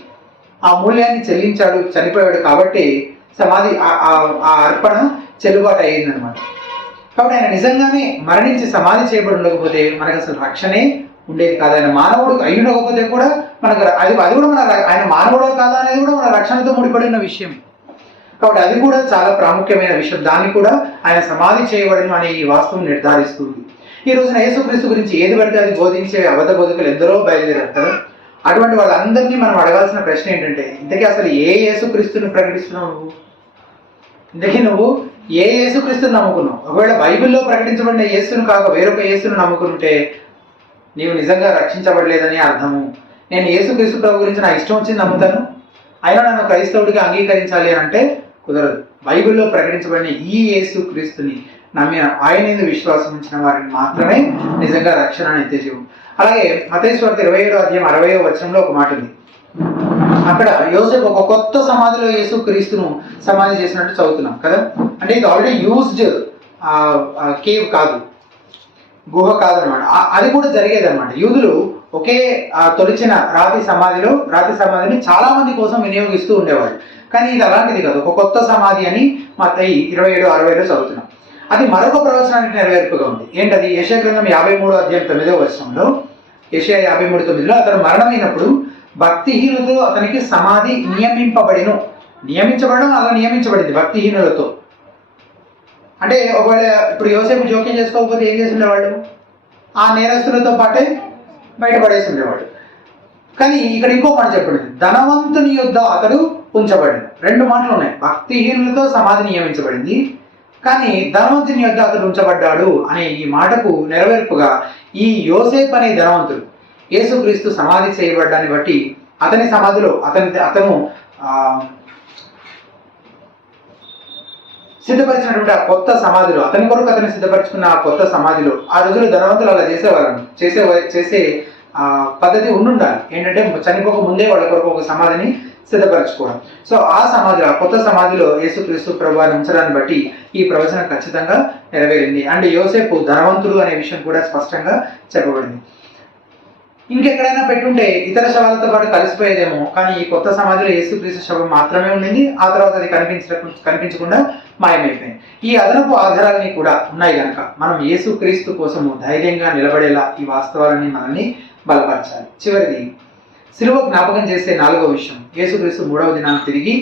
ఆ మూల్యాన్ని చెల్లించాడు, చనిపోయాడు కాబట్టి సమాధి ఆ అర్పణ చెల్లుబాటు అయ్యిందనమాట. కాబట్టి ఆయన నిజంగానే మరణించి సమాధి చేయబడి ఉండకపోతే మనకు అసలు రక్షణే ఉండేది కాదు. ఆయన మానవుడు అయి ఉండకపోతే కూడా మనకు అది కూడా మన, ఆయన మానవుడు కాదా అనేది కూడా మన రక్షణతో ముడిపడి ఉన్న విషయమే. కాబట్టి అది కూడా చాలా ప్రాముఖ్యమైన విషయం. దాన్ని కూడా ఆయన సమాధి చేయబడను అనే ఈ వాస్తవం నిర్ధారిస్తుంది. ఈ రోజున యేసుక్రీస్తు గురించి ఏది పడితే అది బోధించే అబద్ధ బోధకులు ఎందరో బయలుదేరారు కదా. అటువంటి వాళ్ళందరినీ మనం అడగాల్సిన ప్రశ్న ఏంటంటే, ఇంతకీ అసలు ఏ యేసుక్రీస్తుని ప్రకటిస్తున్నావు నువ్వు? ఇంతకీ నువ్వు ఏ యేసుక్రీస్తుని నమ్ముకున్నావు? ఒకవేళ బైబిల్లో ప్రకటించబడిన యేసును కాక వేరొక యేసును నమ్ముకుంటే నీవు నిజంగా రక్షించబడలేదని అర్థము. నేను యేసుక్రీస్తు ప్రభు గురించి నా ఇష్టం వచ్చింది నమ్ముతాను, అయినా నన్ను క్రైస్తవుడిగా అంగీకరించాలి అని అంటే కుదరదు. బైబిల్లో ప్రకటించబడిన ఈ యేసుక్రీస్తుని నమ్మిన ఆయన మీద విశ్వాసం ఉంచిన వారిని మాత్రమే నిజంగా రక్షణ నిత్య జీవం. అలాగే మత్తయి సువార్త 27వ అధ్యాయం 60వ వచనంలో ఒక మాట ఉంది. అక్కడ యోసేపు ఒక కొత్త సమాధిలో యేసుక్రీస్తును సమాధి చేసినట్టు చదువుతున్నాం కదా. అంటే ఇది ఆల్రెడీ యూజ్డ్ కేవ్ కాదు, గుహ కాదనమాట. అది కూడా జరిగేది అనమాట. యూదులు ఒకే తొలిచిన రాతి సమాధిని చాలా మంది కోసం వినియోగిస్తూ ఉండేవాళ్ళు. కానీ ఇది అలాంటిది కాదు, ఒక కొత్త సమాధి అని మత్తయి 27:60లో చదువుతున్నాం. అది మరొక ప్రవచనానికి నెరవేర్పుగా ఉంది. ఏంటది? యెషయా గ్రంథం 53వ అధ్యాయం 9వ వచనంలో, యెషయా 53:9లో అతను మరణమైనప్పుడు భక్తిహీనులతో అతనికి సమాధి నియమించబడడం అలా నియమించబడింది భక్తిహీనులతో. అంటే ఒకవేళ ఇప్పుడు యోసేపు జోక్యం చేసుకోకపోతే ఏం చేసి ఉండేవాళ్ళు? ఆ నేరస్తులతో పాటే బయటపడేసి ఉండేవాడు. కానీ ఇక్కడ ఇంకో మాట చెప్పబడింది, ధనవంతుని యొద్ద అతడు ఉంచబడింది. 2 మాటలు ఉన్నాయి. భక్తిహీనులతో సమాధి నియమించబడింది, కానీ ధనవంతుని యొద్ద అతడు ఉంచబడ్డాడు అనే ఈ మాటకు నెరవేర్పుగా ఈ యోసేపు అనే ధనవంతుడు యేసుక్రీస్తు సమాధి చేయబడ్డాన్ని బట్టి అతని సమాధిలో అతను సిద్ధపరిచినటువంటి ఆ కొత్త సమాధిలో, అతని కొరకు అతను సిద్ధపరచుకున్న ఆ కొత్త సమాధిలో, ఆ రోజులు ధనవంతులు అలా చేసే పద్ధతి ఉండాలి. ఏంటంటే చనిపోక ముందే వాళ్ళ కొరకు ఒక సమాధిని సిద్ధపరచుకోవడం. సో ఆ కొత్త సమాధిలో యేసుక్రీస్తు ప్రభువాన్ని ఉంచడాన్ని బట్టి ఈ ప్రవచనం ఖచ్చితంగా నెరవేరింది. అండ్ యోసేపు ధనవంతుడు అనే విషయం కూడా స్పష్టంగా చెప్పబడింది. ఇంకెక్కడైనా పెట్టుంటే ఇతర శవాలతో పాటు కలిసిపోయేదేమో, కానీ ఈ కొత్త సమాధిలో యేసుక్రీస్తు శవం మాత్రమే ఉండింది. ఆ తర్వాత అది కనిపించకుండా మాయమైపోయింది. ఈ అదనపు ఆధారాలని కూడా ఉన్నాయి కనుక మనం యేసుక్రీస్తు కోసము ధైర్యంగా నిలబడేలా ఈ వాస్తవాలని మనల్ని బలపరచాలి. చివరిది, సిలువ జ్ఞాపకం చేసే 4వ విషయం, యేసుక్రీస్తు 3వ దినాన్ని తిరిగి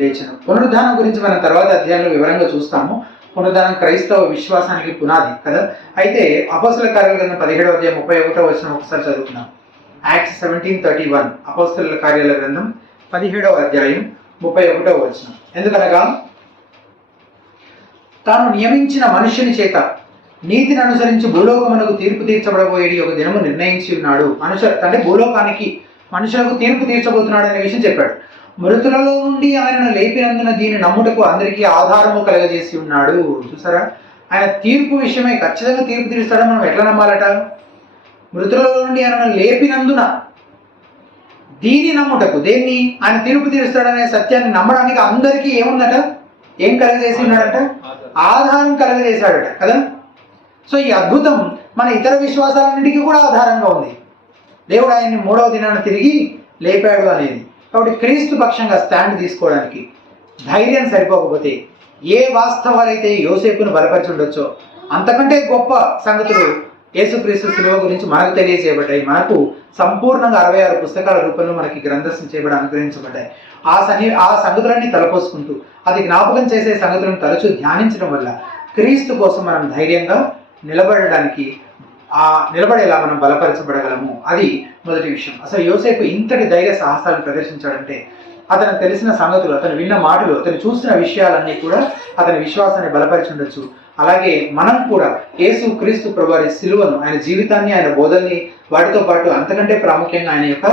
లేచను. పునరుద్ధానం గురించి మనం తర్వాత అధ్యాయంలో వివరంగా చూస్తాము. పునరుద్ధానం క్రైస్తవ విశ్వాసానికి పునాది కదా. అయితే అపోస్తలుల కార్యాల గ్రంథం 17వ అధ్యాయం 31వ వచనం ఒకసారి చదువుకున్నాం. యాక్ట్స్ 17:31. అపోస్తలుల కార్యాల గ్రంథం 17వ అధ్యాయం 31వ వచనం. ఎందుకనగా తాను నియమించిన మనుష్యుని చేత నీతిని అనుసరించి భూలోకమునకు తీర్పు తీర్చబడబోయేది ఒక దినము నిర్ణయించి ఉన్నాడు. అంటే భూలోకానికి మనుషులకు తీర్పు తీర్చబోతున్నాడు అనే విషయం చెప్పాడు. మృతులలో నుండి ఆయనను లేపినందున దీన్ని నమ్ముటకు అందరికీ ఆధారము కలగజేసి ఉన్నాడు. చూసారా, ఆయన తీర్పు విషయమై ఖచ్చితంగా తీర్పు తీరుస్తాడని మనం ఎట్లా నమ్మాలట? మృతులలో నుండి ఆయనను లేపినందున దీన్ని నమ్ముటకు, దేన్ని? ఆయన తీర్పు తీరుస్తాడనే సత్యాన్ని నమ్మడానికి అందరికీ ఏముందట? ఏం కలగజేసి ఉన్నాడట? ఆధారం కలగజేశాడట కదా. సో ఈ అద్భుతం మన ఇతర విశ్వాసాలన్నిటికీ కూడా ఆధారంగా ఉంది. దేవుడు ఆయన్ని 3వ దినాన్ని తిరిగి లేపాడు అనేది. కాబట్టి క్రీస్తు పక్షంగా స్టాండ్ తీసుకోవడానికి ధైర్యం సరిపోకపోతే ఏ వాస్తవాలైతే యోసేపును బలపరిచి ఉండొచ్చో అంతకంటే గొప్ప సంగతులు యేసుక్రీస్తు శిలువ గురించి మనకు తెలియజేయబడ్డాయి. మనకు సంపూర్ణంగా 66 పుస్తకాల రూపంలో మనకి గ్రంథస్థం చేయబడి అనుగ్రహించబడ్డాయి. ఆ సంగతులన్నీ తలపోసుకుంటూ అది జ్ఞాపకం చేసే సంగతులను తరచూ ధ్యానించడం వల్ల క్రీస్తు కోసం మనం ధైర్యంగా నిలబడేలా మనం బలపరచబడగలము. అది మొదటి విషయం. అసలు యోసేపు ఇంతటి ధైర్య సాహసాలను ప్రదర్శించాడంటే అతను తెలిసిన సంగతులు, అతను విన్న మాటలు, అతను చూసిన విషయాలన్నీ కూడా అతని విశ్వాసాన్ని బలపరిచి ఉండొచ్చు. అలాగే మనం కూడా యేసు క్రీస్తు ప్రభువారి సిలువను, ఆయన జీవితాన్ని, ఆయన బోధల్ని, వాటితో పాటు అంతకంటే ప్రాముఖ్యంగా ఆయన యొక్క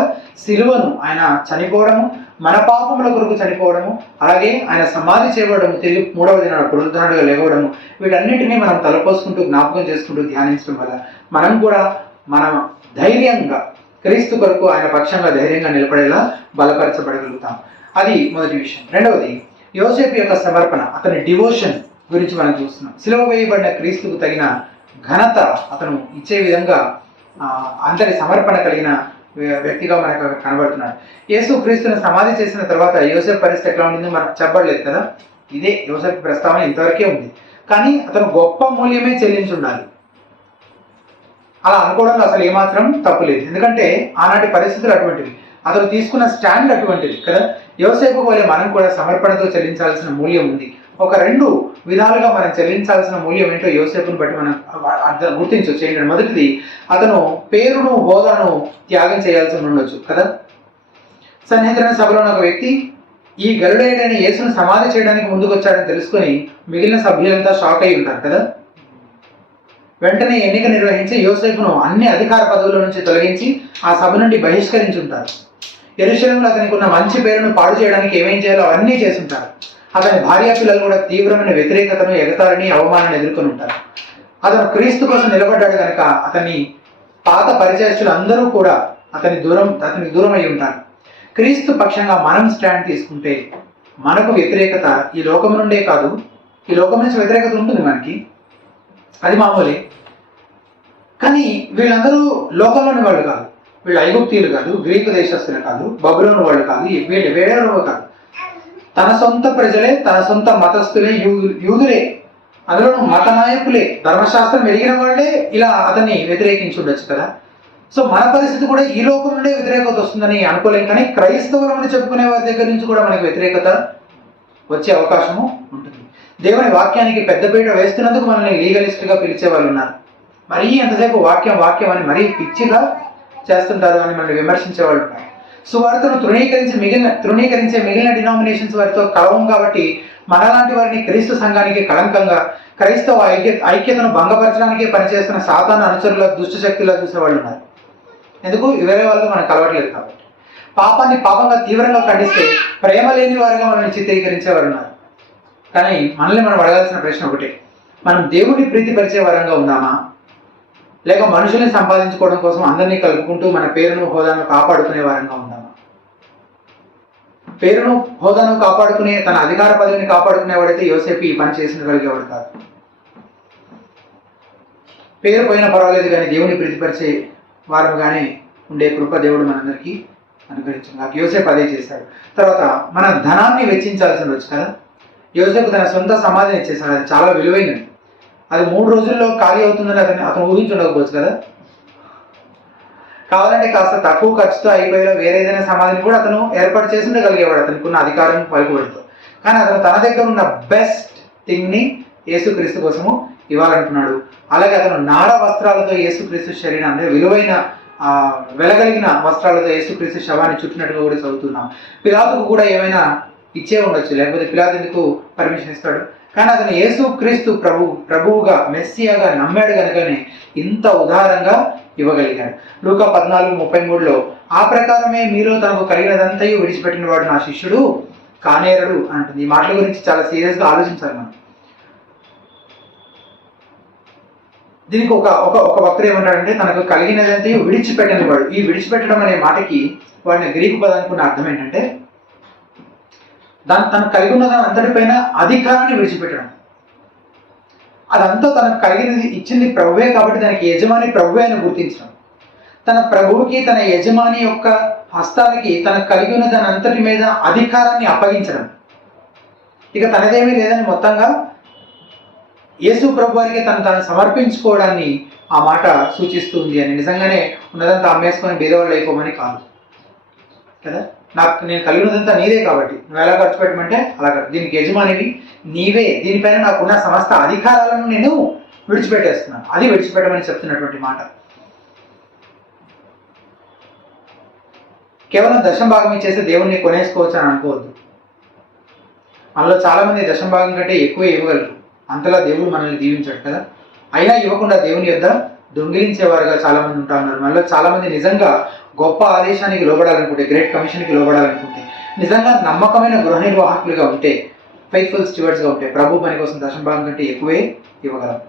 సిలువను, ఆయన చనిపోవడము, మన పాపముల కొరకు చనిపోవడము, అలాగే ఆయన సమాధి చేయబడము, తిరిగి 3వ దినాన పునరుద్ధరణగా లేవడము, వీటన్నిటినీ మనం తలపోసుకుంటూ జ్ఞాపకం చేసుకుంటూ ధ్యానించడం వల్ల మనం కూడా ధైర్యంగా క్రీస్తు కొరకు ఆయన పక్షంగా ధైర్యంగా నిలబడేలా బలపరచబడగలుగుతాం. అది మొదటి విషయం. రెండవది, యోసేపు యొక్క సమర్పణ, అతని డివోషన్ గురించి మనం చూస్తున్నాం. సిలువ వేయబడిన క్రీస్తుకు తగిన ఘనత అతను ఇచ్చే విధంగా అంతటి సమర్పణ కలిగిన వ్యక్తిగా మనకు కనబడుతున్నాడు. యేసు క్రీస్తుని సమాధి చేసిన తర్వాత యోసేపు పరిస్థితి ఎట్లా ఉండిందో మనకు చెప్పబడలేదు కదా. ఇదే యోసేపు ప్రస్తావన ఇంతవరకే ఉంది. కానీ అతను గొప్ప మూల్యమే చెల్లించి ఉండాలి. అలా అనుకోవడంలో అసలు ఏమాత్రం తప్పులేదు. ఎందుకంటే ఆనాటి పరిస్థితులు అటువంటివి. అతను తీసుకున్న స్టాండ్ అటువంటిది కదా. యోసేపు వలె మనం కూడా సమర్పణతో చెల్లించాల్సిన మూల్యం ఉంది. ఒక 2 విధాలుగా మనం చెల్లించాల్సిన మూల్యం ఏంటో యోసేపుని బట్టి మనం గుర్తించవచ్చు. ఏంటంటే మొదటిది, అతను పేరును హోదాను త్యాగం చేయాల్సి ఉండొచ్చు కదా. సన్నిహితులైన సభలోని ఒక వ్యక్తి ఈ గలిలయుడైన యేసును సమాధి చేయడానికి ముందుకు వచ్చాడని తెలుసుకొని మిగిలిన సభ్యులంతా షాక్ అయి ఉంటారు కదా. వెంటనే ఎన్నిక నిర్వహించి యోసేపును అన్ని అధికార పదవుల నుంచి తొలగించి ఆ సభ నుండి బహిష్కరించి ఉంటారు. యెరూషలేములో అతనికి ఉన్న మంచి పేరును పాడు చేయడానికి ఏమేం చేయాలో అవన్నీ చేసుంటారు. అతని భార్య పిల్లలు కూడా తీవ్రమైన వ్యతిరేకతను, ఎగతాళిని, అవమానాన్ని ఎదుర్కొని ఉంటారు. అతను క్రీస్తు కోసం నిలబడ్డాడు కనుక అతని పాత పరిచయస్తులు అందరూ కూడా అతనికి దూరం అయి ఉంటారు. క్రీస్తు పక్షంగా మనం స్టాండ్ తీసుకుంటే మనకు వ్యతిరేకత ఈ లోకం నుండే కాదు, ఈ లోకం నుంచి వ్యతిరేకత ఉంటుంది మనకి, అది మామూలే. కానీ వీళ్ళందరూ లోకంలోని వాళ్ళు కాదు, వీళ్ళు ఐగుప్తీయులు కాదు, గ్రీకు దేశస్తులు కాదు, బబులోని వాళ్ళు కాదు, వీళ్ళు వేరేవారు కాదు. తన సొంత ప్రజలే, తన సొంత మతస్థులే, యూదులే, అందులో మత నాయకులే, ధర్మశాస్త్రం ఎరిగిన వాళ్ళే ఇలా అతన్ని వ్యతిరేకించి ఉండొచ్చు కదా. సో మన పరిస్థితి కూడా ఈ లోకం నుండే వ్యతిరేకత వస్తుందని అనుకోలేం. కానీ క్రైస్తవులను చెప్పుకునే వారి దగ్గర నుంచి కూడా మనకి వ్యతిరేకత వచ్చే అవకాశము ఉంటుంది. దేవుని వాక్యానికి పెద్దపీట వేస్తున్నందుకు మనల్ని లీగలిస్ట్గా పిలిచే వాళ్ళు ఉన్నారు. మరీ ఎంతసేపు వాక్యం అని మరీ పిచ్చిగా చేస్తుంటారు అని మనల్ని విమర్శించే వాళ్ళు ఉన్నారు. సువార్తను తృణీకరించే మిగిలిన డినామినేషన్స్ వారితో కలవం కాబట్టి మనలాంటి వారిని క్రీస్తు సంఘానికి కళంకంగా, క్రైస్తవ ఐక్యతను భంగపరచడానికి పనిచేస్తున్న సాతాను అనుచరుల దుష్ట శక్తిలా చూసే వాళ్ళు ఉన్నారు. ఎందుకు? వేరే వాళ్ళతో మనకు కలవట్లేదు కాబట్టి. పాపాన్ని పాపంగా తీవ్రంగా ఖండిస్తే ప్రేమ లేని వారిగా మనల్ని చిత్రీకరించేవారు ఉన్నారు. కానీ మనల్ని మనం అడగాల్సిన ప్రశ్న ఒకటే, మనం దేవుడిని ప్రీతిపరిచే వారంగా ఉందామా, లేక మనుషుల్ని సంపాదించుకోవడం కోసం అందరినీ కలుపుకుంటూ మన పేరును హోదాను కాపాడుకునే వారంగా ఉందామా? పేరును హోదాను కాపాడుకునే, తన అధికార పదవిని కాపాడుకునేవాడైతే యోసేపు ఈ పని చేసినగలిగేవాడు కాదు. పేరు పోయినా పర్వాలేదు కానీ దేవుని ప్రీతిపరిచే వారంగానే ఉండే కృప దేవుడు మనందరికీ అనుగ్రహించాడు. నాకు యోసేపు అదే చేశాడు. తర్వాత మన ధనాన్ని వెచ్చించాల్సి ఉండొచ్చు కదా. యోసేపు తన సొంత సమాధిని ఇచ్చేసాడు. అది చాలా విలువైనది. అది 3 రోజుల్లో ఖాళీ అవుతుందని అతను ఊహించి ఉండకపోవచ్చు కదా. కావాలంటే కాస్త తక్కువ ఖర్చుతో అయిపోయేలా వేరే ఏదైనా సమాధిని కూడా అతను ఏర్పాటు చేసి ఉండగలిగేవాడు అతనికి ఉన్న అధికారం పలుకుబడితో. కానీ అతను తన దగ్గర ఉన్న బెస్ట్ థింగ్ని యేసుక్రీస్తు కోసము ఇవ్వాలనుకున్నాడు. అలాగే అతను నార వస్త్రాలతో యేసుక్రీస్తు శరీరాన్ని, విలువైన వెలగలిగిన వస్త్రాలతో యేసుక్రీస్తు శవాన్ని చుట్టినట్టుగా కూడా చదువుతున్నాం. పిలాతుకు కూడా ఏమైనా ఇచ్చే ఉండొచ్చు, లేకపోతే పిలాతు ఎందుకు పర్మిషన్ ఇస్తాడు? కానీ అతను యేసుక్రీస్తు ప్రభువుగా, మెస్సియాగా నమ్మాడు కనుకనే ఇంత ఉదారంగా ఇవ్వగలిగాడు. లూకా 14:33లో ఆ ప్రకారమే మీలో తనకు కలిగినదంతయు విడిచిపెట్టిన వాడు నా శిష్యుడు కానేరడు అంటుంది. ఈ మాటల గురించి చాలా సీరియస్గా ఆలోచించాలి మనం. దీనికి ఒక వక్త ఏమంటాడంటే, తనకు కలిగినదంతే విడిచిపెట్టని వాడు. ఈ విడిచిపెట్టడం అనే మాటకి వాడిన గ్రీకు పదానికి ఉన్న అర్థం ఏంటంటే, తనకు కలిగి ఉన్నదాని అంతటిపైన అధికారాన్ని విడిచిపెట్టడం. అదంతా తనకు కలిగినది ఇచ్చింది ప్రభువే కాబట్టి దానికి యజమాని ప్రభువే అని గుర్తించడం. తన ప్రభువుకి, తన యజమాని యొక్క హస్తానికి తనకు కలిగి ఉన్న దాని అంతటి మీద అధికారాన్ని అప్పగించడం. ఇక తనదేమీ లేదని మొత్తంగా యేసు ప్రభు వారికి తను సమర్పించుకోవడాన్ని ఆ మాట సూచిస్తుంది అని. నిజంగానే ఉన్నదంతా అమ్మేసుకొని బీదవాళ్ళు అయిపోమని కాదు కదా. నేను కలిగినదంతా నీదే కాబట్టి నువ్వు ఎలా ఖర్చు పెట్టమంటే అలా. దీనికి యజమానివి నీవే, దీనిపైన నాకున్న సమస్త అధికారాలను నేను విడిచిపెట్టేస్తున్నాను. అది విడిచిపెట్టమని చెప్తున్నటువంటి మాట. కేవలం దశం భాగం ఇచ్చేస్తే దేవుణ్ణి కొనేసుకోవచ్చు అని అనుకోవద్దు. మనలో చాలా మంది దశం భాగం కంటే ఎక్కువ ఇవ్వగలరు, అంతలా దేవుడు మనల్ని దీవించాడు కదా. అయినా ఇవ్వకుండా దేవుని యొద్ద దొంగిలించేవారుగా చాలా మంది ఉంటా ఉన్నారు. మనలో చాలా మంది నిజంగా గొప్ప ఆదేశానికి లోబడాలనుకుంటే, గ్రేట్ కమిషన్కి లోబడాలనుకుంటే, నిజంగా నమ్మకమైన గృహ నిర్వాహకులుగా ఉంటే, ఫెయిత్ఫుల్ స్టీవర్డ్స్గా ఉంటే ప్రభు పని కోసం దశం భాగం కంటే ఎక్కువే ఇవ్వగలం.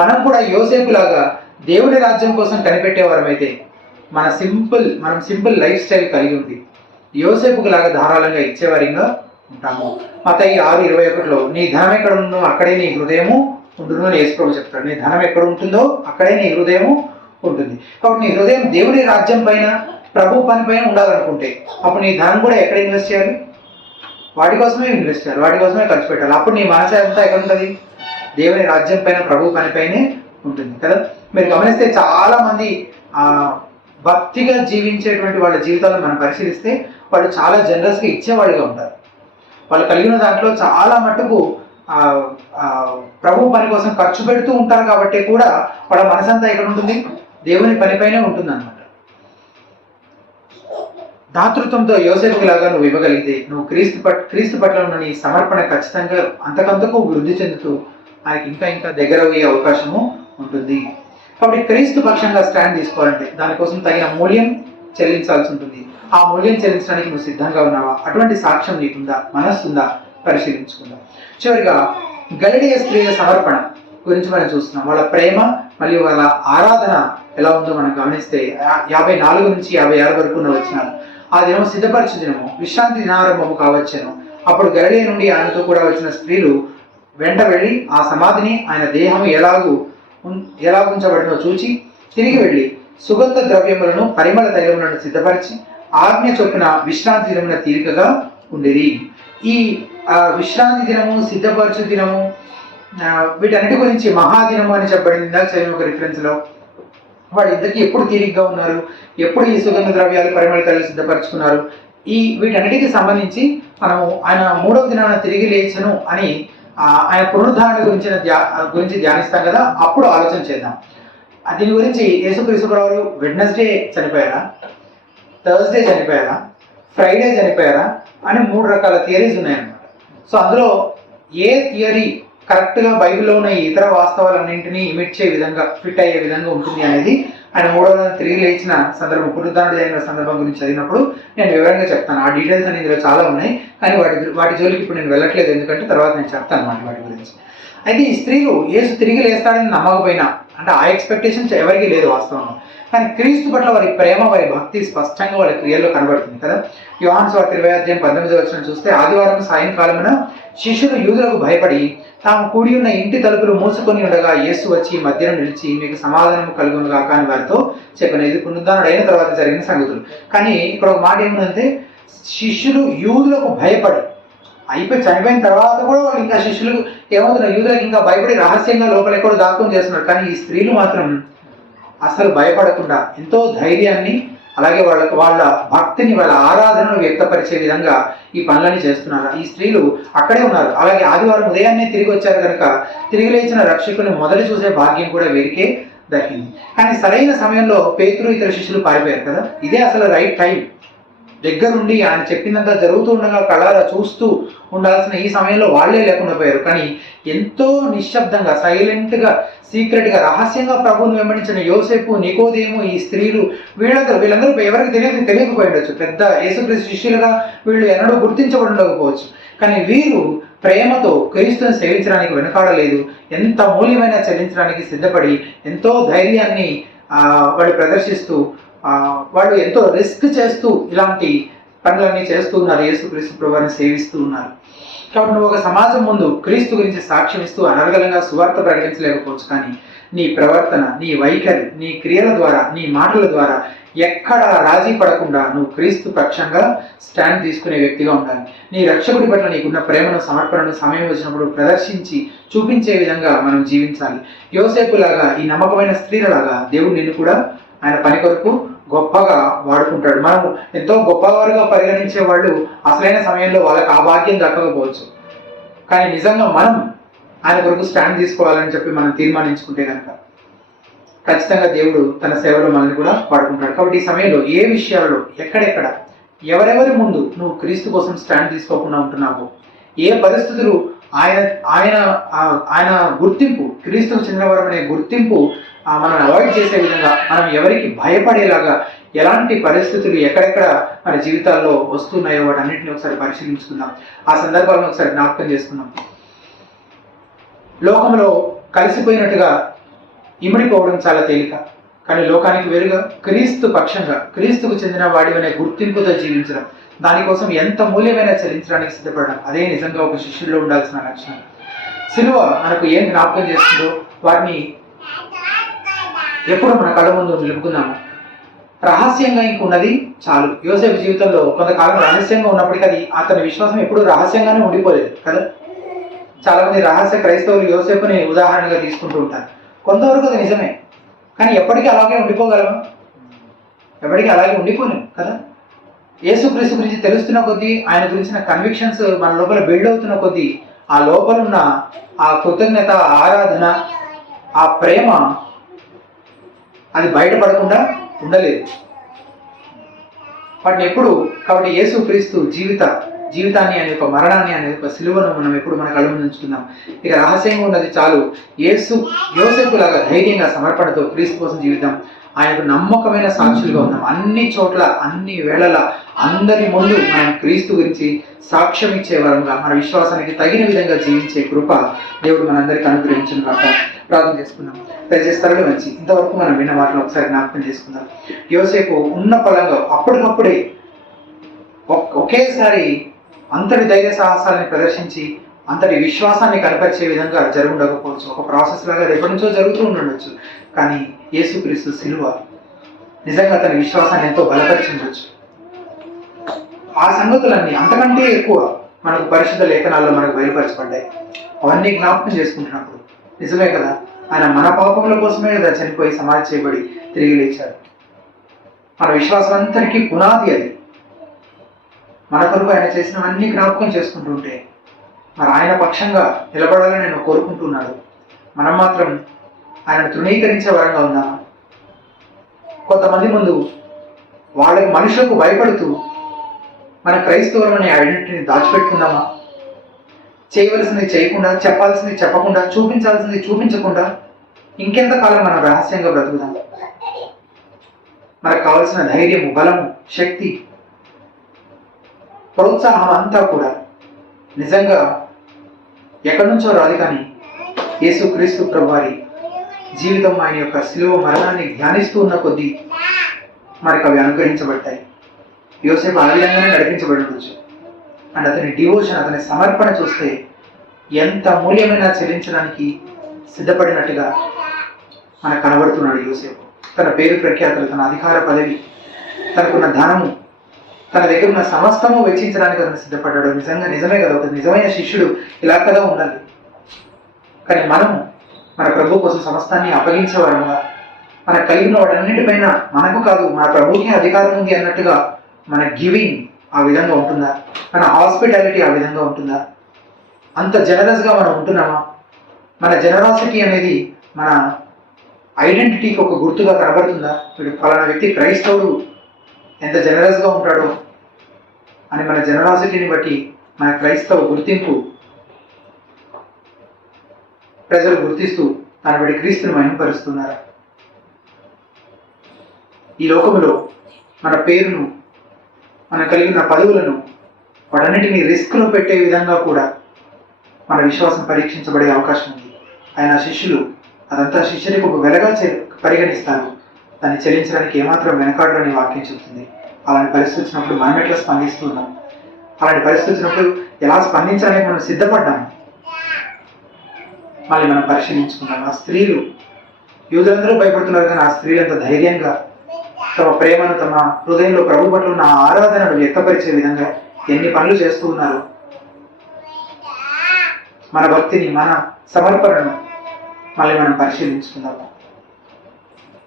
మనం కూడా యోసేపులాగా దేవుని రాజ్యం కోసం కనిపెట్టేవారమైతే మనం సింపుల్ లైఫ్ స్టైల్ కలిగి ఉంది యోసేపుకు లాగా ధారాళంగా ఇచ్చేవారిగా ఉంటాము. మత్తయి 6:21లో నీ ధనం ఎక్కడ ఉందో అక్కడే నీ హృదయము ఉంటుందో అని యేసు ప్రభు చెప్తాడు. నీ ధనం ఎక్కడ ఉంటుందో అక్కడే నీ హృదయము ఉంటుంది. కాబట్టి నీ హృదయం దేవుని రాజ్యం పైన, ప్రభు పని పైన ఉండాలనుకుంటే అప్పుడు నీ ధనం కూడా ఎక్కడ ఇన్వెస్ట్ చేయాలి? వాటి కోసమే ఇన్వెస్ట్ చేయాలి, వాటి కోసమే ఖర్చు పెట్టాలి. అప్పుడు నీ మనసు అంతా ఎక్కడ ఉంటుంది? దేవుని రాజ్యం పైన, ప్రభు పని పైనే ఉంటుంది కదా. మీరు గమనిస్తే చాలా మంది భక్తిగా జీవించేటువంటి వాళ్ళ జీవితాలను మనం పరిశీలిస్తే వాళ్ళు చాలా జనరస్గా ఇచ్చేవాళ్ళుగా ఉంటారు. వాళ్ళు కలిగిన దాంట్లో చాలా మటుకు ప్రభు పని కోసం ఖర్చు పెడుతూ ఉంటారు. కాబట్టి కూడా వాళ్ళ మనసంతా ఎక్కడ ఉంటుంది, దేవుని పనిపైనే ఉంటుంది అన్నమాట. దాతృత్వంతో యోసేపు లాగా నువ్వు ఇవ్వగలిగితే నువ్వు క్రీస్తు పట్ల ఉన్న నీ సమర్పణ ఖచ్చితంగా అంతకంతకు వృద్ధి చెందుతూ ఆయనకి ఇంకా ఇంకా దగ్గర అయ్యే అవకాశము ఉంటుంది. కాబట్టి క్రీస్తు పక్షంగా స్టాండ్ తీసుకోవాలంటే దానికోసం తగిన మూల్యం చెల్లించాల్సి ఉంటుంది. ఆ మూల్యం చెల్లించడానికి నువ్వు సిద్ధంగా ఉన్నావా? అటువంటి సాక్ష్యం నీకుందా, మనస్సుందా? పరిశీలించుకుందాం. చివరిగా గలిలయ స్త్రీల సమర్పణ గురించి మనం చూస్తున్నాం. వాళ్ళ ప్రేమ మరియు వాళ్ళ ఆరాధన ఎలా ఉందో మనం గమనిస్తే 54 నుంచి 56 వరకు ఉన్న వచనాలు. ఆ దినం సిద్ధపరచు దినము, విశ్రాంతి దినారంభము కావచ్చును. అప్పుడు గలిలయ నుండి ఆయనతో కూడా వచ్చిన స్త్రీలు వెంట వెళ్ళి ఆ సమాధిని ఆయన దేహము ఎలాగుంచబడినో చూచి తిరిగి వెళ్ళి సుగంధ ద్రవ్యములను పరిమళ తైలములను సిద్ధపరిచి ఆజ్ఞ చొప్పున విశ్రాంతి దినమున తీరికగా ఉండేది. ఈ విశ్రాంతి దినము, సిద్ధపరచు దినము, వీటన్నిటి గురించి మహాదినము అని చెప్పబడింది. ఇందాక చదివిన ఒక రిఫరెన్స్ లో వాళ్ళు ఇంతకీ ఎప్పుడు తీరిగ్గా ఉన్నారు, ఎప్పుడు ఈ సుగంధ ద్రవ్యాలు పరిమళ తైలాలు సిద్ధపరచుకున్నారు, వీటన్నిటికి సంబంధించి మనము ఆయన 3వ దినాన తిరిగి లేచను అని ఆయన పునరుద్ధరణ గురించి ధ్యానిస్తాం కదా, అప్పుడు ఆలోచన చేద్దాం. దీని గురించి యేసుక్రీస్తు వారు వెడ్నెస్డే చనిపోయారా, థర్స్డే చనిపోయారా, ఫ్రైడే చనిపోయారా అని 3 రకాల థియరీస్ ఉన్నాయన్నమాట. సో అందులో ఏ థియరీ కరెక్ట్గా బైబిల్లో ఉన్న ఇతర వాస్తవాలన్నింటినీ ఇమిట్ చేయ విధంగా, ఫిట్ అయ్యే విధంగా ఉంటుంది అనేది ఆయన 3వ దినాన తిరిగి లేచిన సందర్భం, పునరుద్ధరణ జరిగిన సందర్భం గురించి చదివినప్పుడు నేను వివరంగా చెప్తాను. ఆ డీటెయిల్స్ అనేది ఇందులో చాలా ఉన్నాయి, కానీ వాటి జోలికి ఇప్పుడు నేను వెళ్ళట్లేదు, ఎందుకంటే తర్వాత నేను చెప్తాను అన్నమాట వాటి గురించి. అయితే ఈ స్త్రీలు యేసు తిరిగి లేస్తాడని నమ్మకపోయినా, అంటే ఆ ఎక్స్పెక్టేషన్స్ ఎవరికి లేదు వాస్తవంలో, కానీ క్రీస్తు పట్ల వారి ప్రేమ, వారి భక్తి స్పష్టంగా వాళ్ళ క్రియల్లో కనబడుతుంది కదా. యోహాను సువార్త 20:19 చూస్తే ఆదివారం సాయంకాలమున శిష్యులు యూదులకు భయపడి తాము కూడి ఉన్న ఇంటి తలుపులు మూసుకొని ఉండగా యేసు వచ్చి మధ్యలో నిలిచి మీకు సమాధానం కలుగును గాక అని వారితో చెప్పిన. ఇది పునరుద్ధరణ అయిన తర్వాత జరిగిన సంగతులు. కానీ ఇక్కడ ఒక మాట ఏముందంటే శిష్యులు యూదులకు భయపడి, అయిపోయి చనిపోయిన తర్వాత కూడా వాళ్ళు ఇంకా శిష్యులు ఏమవుతున్నారు, యూదులకు ఇంకా భయపడి రహస్యంగా లోపల ఎక్కడో దాక్కుని చేస్తున్నారు. కానీ ఈ స్త్రీలు మాత్రం అసలు భయపడకుండా ఎంతో ధైర్యాన్ని, అలాగే వాళ్ళ భక్తిని, వాళ్ళ ఆరాధనను వ్యక్తపరిచే విధంగా ఈ పనులని చేస్తున్నారు. ఈ స్త్రీలు అక్కడే ఉన్నారు. అలాగే ఆదివారం ఉదయాన్నే తిరిగి వచ్చారు కనుక తిరిగి లేచిన రక్షకుని మొదలు చూసే భాగ్యం కూడా వీరికే దక్కింది. కానీ సరైన సమయంలో పేతురు ఇతర శిష్యులు పారిపోయారు కదా. ఇదే అసలు రైట్ టైం. దగ్గరుండి ఆయన చెప్పిందంతా జరుగుతూ ఉండగా కళ్ళారా చూస్తూ ఉండాల్సిన ఈ సమయంలో వాళ్ళే లేకుండా పోయారు. కానీ ఎంతో నిశ్శబ్దంగా, సైలెంట్గా, సీక్రెట్గా, రహస్యంగా ప్రభువుని వెంబడించిన యోసేపు, నికోదేము, ఈ స్త్రీలు, వీళ్ళందరూ ఎవరికి తెలియకపోయి ఉండొచ్చు. పెద్ద యేసుక్రీస్తు శిష్యులుగా వీళ్ళు ఎన్నడూ గుర్తించబడి ఉండకపోవచ్చు. కానీ వీరు ప్రేమతో క్రీస్తుని సేవించడానికి వెనకాడలేదు. ఎంత మూల్యమైన చెల్లించడానికి సిద్ధపడి ఎంతో ధైర్యాన్ని వాళ్ళు ప్రదర్శిస్తూ, వాళ్ళు ఎంతో రిస్క్ చేస్తూ ఇలాంటి పనులన్నీ చేస్తూ ఉన్నారు. యేసుక్రీస్తు ప్రభువుని సేవిస్తూ ఉన్నారు. కాబట్టి నువ్వు ఒక సమాజం ముందు క్రీస్తు గురించి సాక్ష్యం ఇస్తూ అనర్గళంగా సువార్త ప్రకటించలేకపోవచ్చు, కానీ నీ ప్రవర్తన, నీ వైఖరి, నీ క్రియల ద్వారా, నీ మాటల ద్వారా ఎక్కడ రాజీ పడకుండా నువ్వు క్రీస్తు పక్షంగా స్టాండ్ తీసుకునే వ్యక్తిగా ఉండాలి. నీ రక్షకుడి పట్ల నీకున్న ప్రేమను, సమర్పణను సమయం వచ్చినప్పుడు ప్రదర్శించి చూపించే విధంగా మనం జీవించాలి. యోసేపులాగా, ఈ నమ్మకమైన స్త్రీలలాగా దేవుడు నిన్ను కూడా ఆయన పని కొరకు గొప్పగా వాడుకుంటాడు. మనం ఎంతో గొప్పవారుగా పరిగణించే వాళ్ళు అసలైన సమయంలో వాళ్ళకి ఆ భాగ్యం దక్కకపోవచ్చు, కానీ నిజంగా మనం ఆయన కొరకు స్టాండ్ తీసుకోవాలని చెప్పి మనం తీర్మానించుకుంటే కనుక ఖచ్చితంగా దేవుడు తన సేవలో మనల్ని కూడా వాడుకుంటాడు. కాబట్టి ఈ సమయంలో ఏ విషయాల్లో, ఎక్కడెక్కడ, ఎవరెవరి ముందు నువ్వు క్రీస్తు కోసం స్టాండ్ తీసుకోకుండా ఉంటున్నావో, ఏ పరిస్థితులు ఆయన గుర్తింపు, క్రీస్తుకు చెందినవారు అనే గుర్తింపు మనం అవాయిడ్ చేసే విధంగా, మనం ఎవరికి భయపడేలాగా ఎలాంటి పరిస్థితులు ఎక్కడెక్కడ మన జీవితాల్లో వస్తున్నాయో వాటన్నిటిని ఒకసారి పరిశీలించుకుందాం. ఆ సందర్భాలను ఒకసారి జ్ఞాపకం చేసుకుందాం. లోకంలో కలిసిపోయినట్టుగా ఇమిడిపోవడం చాలా తేలిక, కానీ లోకానికి వేరుగా క్రీస్తు పక్షంగా, క్రీస్తుకు చెందిన వాడి అనే గుర్తింపుతో జీవించడం, దానికోసం ఎంత మూల్యమైన చెల్లించడానికి సిద్ధపడడం, అదే నిజంగా ఒక శిష్యుల్లో ఉండాల్సిన లక్షణం. సిలువ మనకు ఏం జ్ఞాపకం చేస్తుందో వారిని ఎప్పుడు మన కళ్ళ ముందు నిలుపుకుందాము. రహస్యంగా ఇంకున్నది చాలు. యోసేపు జీవితంలో కొంతకాలం రహస్యంగా ఉన్నప్పటికీ అది అతని విశ్వాసం ఎప్పుడూ రహస్యంగానే ఉండిపోలేదు కదా. చాలా మంది రహస్య క్రైస్తవులు యోసేపుని ఉదాహరణగా తీసుకుంటూ ఉంటారు. కొంతవరకు అది నిజమే, కానీ ఎప్పటికీ అలాగే ఉండిపోగలమా? ఎవరికి అలాగే ఉండిపోలేం కదా. యేసుక్రీస్తు గురించి తెలుస్తున్న కొద్దీ, ఆయన గురించిన కన్విక్షన్స్ మన లోపల బిల్డ్ అవుతున్న కొద్దీ, ఆ లోపల ఉన్న ఆ కృతజ్ఞత, ఆరాధన, ఆ ప్రేమ అది బయటపడకుండా ఉండలేదు. వాటిని ఎప్పుడు కాబట్టి యేసుక్రీస్తు జీవితాన్ని అనే ఒక మరణాన్ని అనే ఒక సిలువను మనం ఎప్పుడు మన కళ్ళ ముందు ఉంచుతున్నాం. ఇక రహస్యంగా ఉన్నది చాలు. యోసేపు లాగా ధైర్యంగా సమర్పణతో క్రీస్తు కోసం జీవితం, ఆయనకు నమ్మకమైన సాక్షులుగా ఉన్నాం. అన్ని చోట్ల, అన్ని వేళల, అందరి ముందు మనం క్రీస్తు గురించి సాక్ష్యం ఇచ్చే వరంగా, మన విశ్వాసానికి తగిన విధంగా జీవించే కృప దేవుడు మనందరికీ అనుగ్రహించిన కాక ప్రార్థన చేసుకుందాం. దయచేస్తారో మంచి ఇంతవరకు మనం విన్న వాటిని ఒకసారి జ్ఞాపకం చేసుకుందాం. యోసేపు ఉన్న పలంగా అప్పటికప్పుడే ఒకేసారి అంతటి ధైర్య సాహసాలని ప్రదర్శించి అంతటి విశ్వాసాన్ని కనపరిచే విధంగా జరుగుండకపోవచ్చు. ఒక ప్రాసెస్ లాగా ఎప్పటి నుంచో జరుగుతూ ఉండొచ్చు. కానీ యేసుక్రీస్తు సిలువ నిజంగా తన విశ్వాసాన్ని ఎంతో బలపరిచిండొచ్చు. ఆ సంగతులన్నీ అంతకంటే ఎక్కువ మనకు పరిశుద్ధ లేఖనాల్లో మనకు బయలుపరచబడ్డాయి. అవన్నీ జ్ఞాపకం చేసుకుంటున్నప్పుడు నిజమే కదా, ఆయన మన పాపముల కోసమే కదా చనిపోయి సమాధి చేయబడి తిరిగి లేచాడు. మన విశ్వాసం అంతటికీ పునాది అది. మన కొరకు ఆయన చేసినవన్నీ జ్ఞాపకం చేసుకుంటుంటే మరి ఆయన పక్షంగా నిలబడాలని నేను కోరుకుంటున్నాడు. మనం మాత్రం ఆయన తృణీకరించే వరంగా ఉన్నామా? కొంతమంది ముందు వాళ్ళకి మనుషులకు భయపడుతూ మన క్రైస్తవులు అనే ఐడెంటిటీని దాచిపెట్టుకుందామా? చేయవలసింది చేయకుండా, చెప్పాల్సింది చెప్పకుండా, చూపించాల్సింది చూపించకుండా ఇంకెంతకాలం మనం రహస్యంగా బ్రతుకుదాం? మనకు కావలసిన ధైర్యము, బలము, శక్తి, ప్రోత్సాహం అంతా కూడా నిజంగా ఎక్కడి నుంచో రాదు. కానీ యేసుక్రీస్తు ప్రభువారి జీవితం, ఆయన యొక్క శిలువ మరణాన్ని ధ్యానిస్తూ ఉన్న కొద్దీ మనకు అవి అనుగ్రహించబడతాయి. యోసేపు ఆ విధంగానే నడిపించబడి ఉండొచ్చు. అండ్ అతని డివోషన్, అతని సమర్పణ చూస్తే ఎంత మూల్యమైనా చెల్లించడానికి సిద్ధపడినట్టుగా మనకు కనబడుతున్నాడు యోసేపు. తన పేరు ప్రఖ్యాతులు, తన అధికార పదవి, తనకున్న ధనము, తన దగ్గర ఉన్న సమస్తము వెచ్చించడానికి అతను సిద్ధపడ్డాడు. నిజమే కదా, ఒక నిజమైన శిష్యుడు ఇలా కదా ఉండాలి. కానీ మనము మన ప్రభు కోసం సమస్తాన్ని అప్పగించేవారముగా, మనకు కలిగిన వాటన్నిటిపైన మనకు కాదు మన ప్రభుకి అధికారం ఉంది అన్నట్టుగా మన గివింగ్ ఆ విధంగా ఉంటుందా? మన హాస్పిటాలిటీ ఆ విధంగా ఉంటుందా? అంత జనరస్గా మనం ఉంటున్నామా? మన జనరాసిటీ అనేది మన ఐడెంటిటీకి ఒక గుర్తుగా కనబడుతుందా? వీడు ఫలానా వ్యక్తి క్రైస్తవుడు ఎంత జనరస్గా ఉంటాడో అని మన జనరాసిటీని బట్టి మన క్రైస్తవ గుర్తింపు ప్రజలు గుర్తిస్తూ దాన్ని బట్టి క్రీస్తుని మహిమపరుస్తున్నారా? ఈ లోకములో మన పేరును, మన కలిగిన పదవులను, వాటన్నిటినీ రిస్క్లో పెట్టే విధంగా కూడా మన విశ్వాసం పరీక్షించబడే అవకాశం ఉంది. ఆయన శిష్యులు అదంతా శిష్యునికి ఒక వెలగా పరిగణిస్తారు. దాన్ని చెల్లించడానికి ఏమాత్రం వెనకాడని వాక్యం చెబుతుంది. అలాంటి పరిస్థితి వచ్చినప్పుడు మనం ఎట్లా స్పందిస్తున్నాం? అలాంటి పరిస్థితి వచ్చినప్పుడు ఎలా స్పందించాలని మనం సిద్ధపడ్డాము? మళ్ళీ మనం పరిశీలించుకున్నాం. ఆ స్త్రీలు, యూదులందరూ భయపడుతున్నారు, కానీ ఆ స్త్రీలు ఎంత ధైర్యంగా తమ ప్రేమను, తమ హృదయంలో ప్రభు పట్ల ఉన్న ఆరాధనను వ్యక్తపరిచే విధంగా ఎన్ని పనులు చేస్తూ ఉన్నారు. మన భక్తిని, మన సమర్పణను మళ్ళీ మనం పరిశీలించుకుందాం.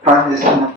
ప్రార్థన చేసుకుందాం.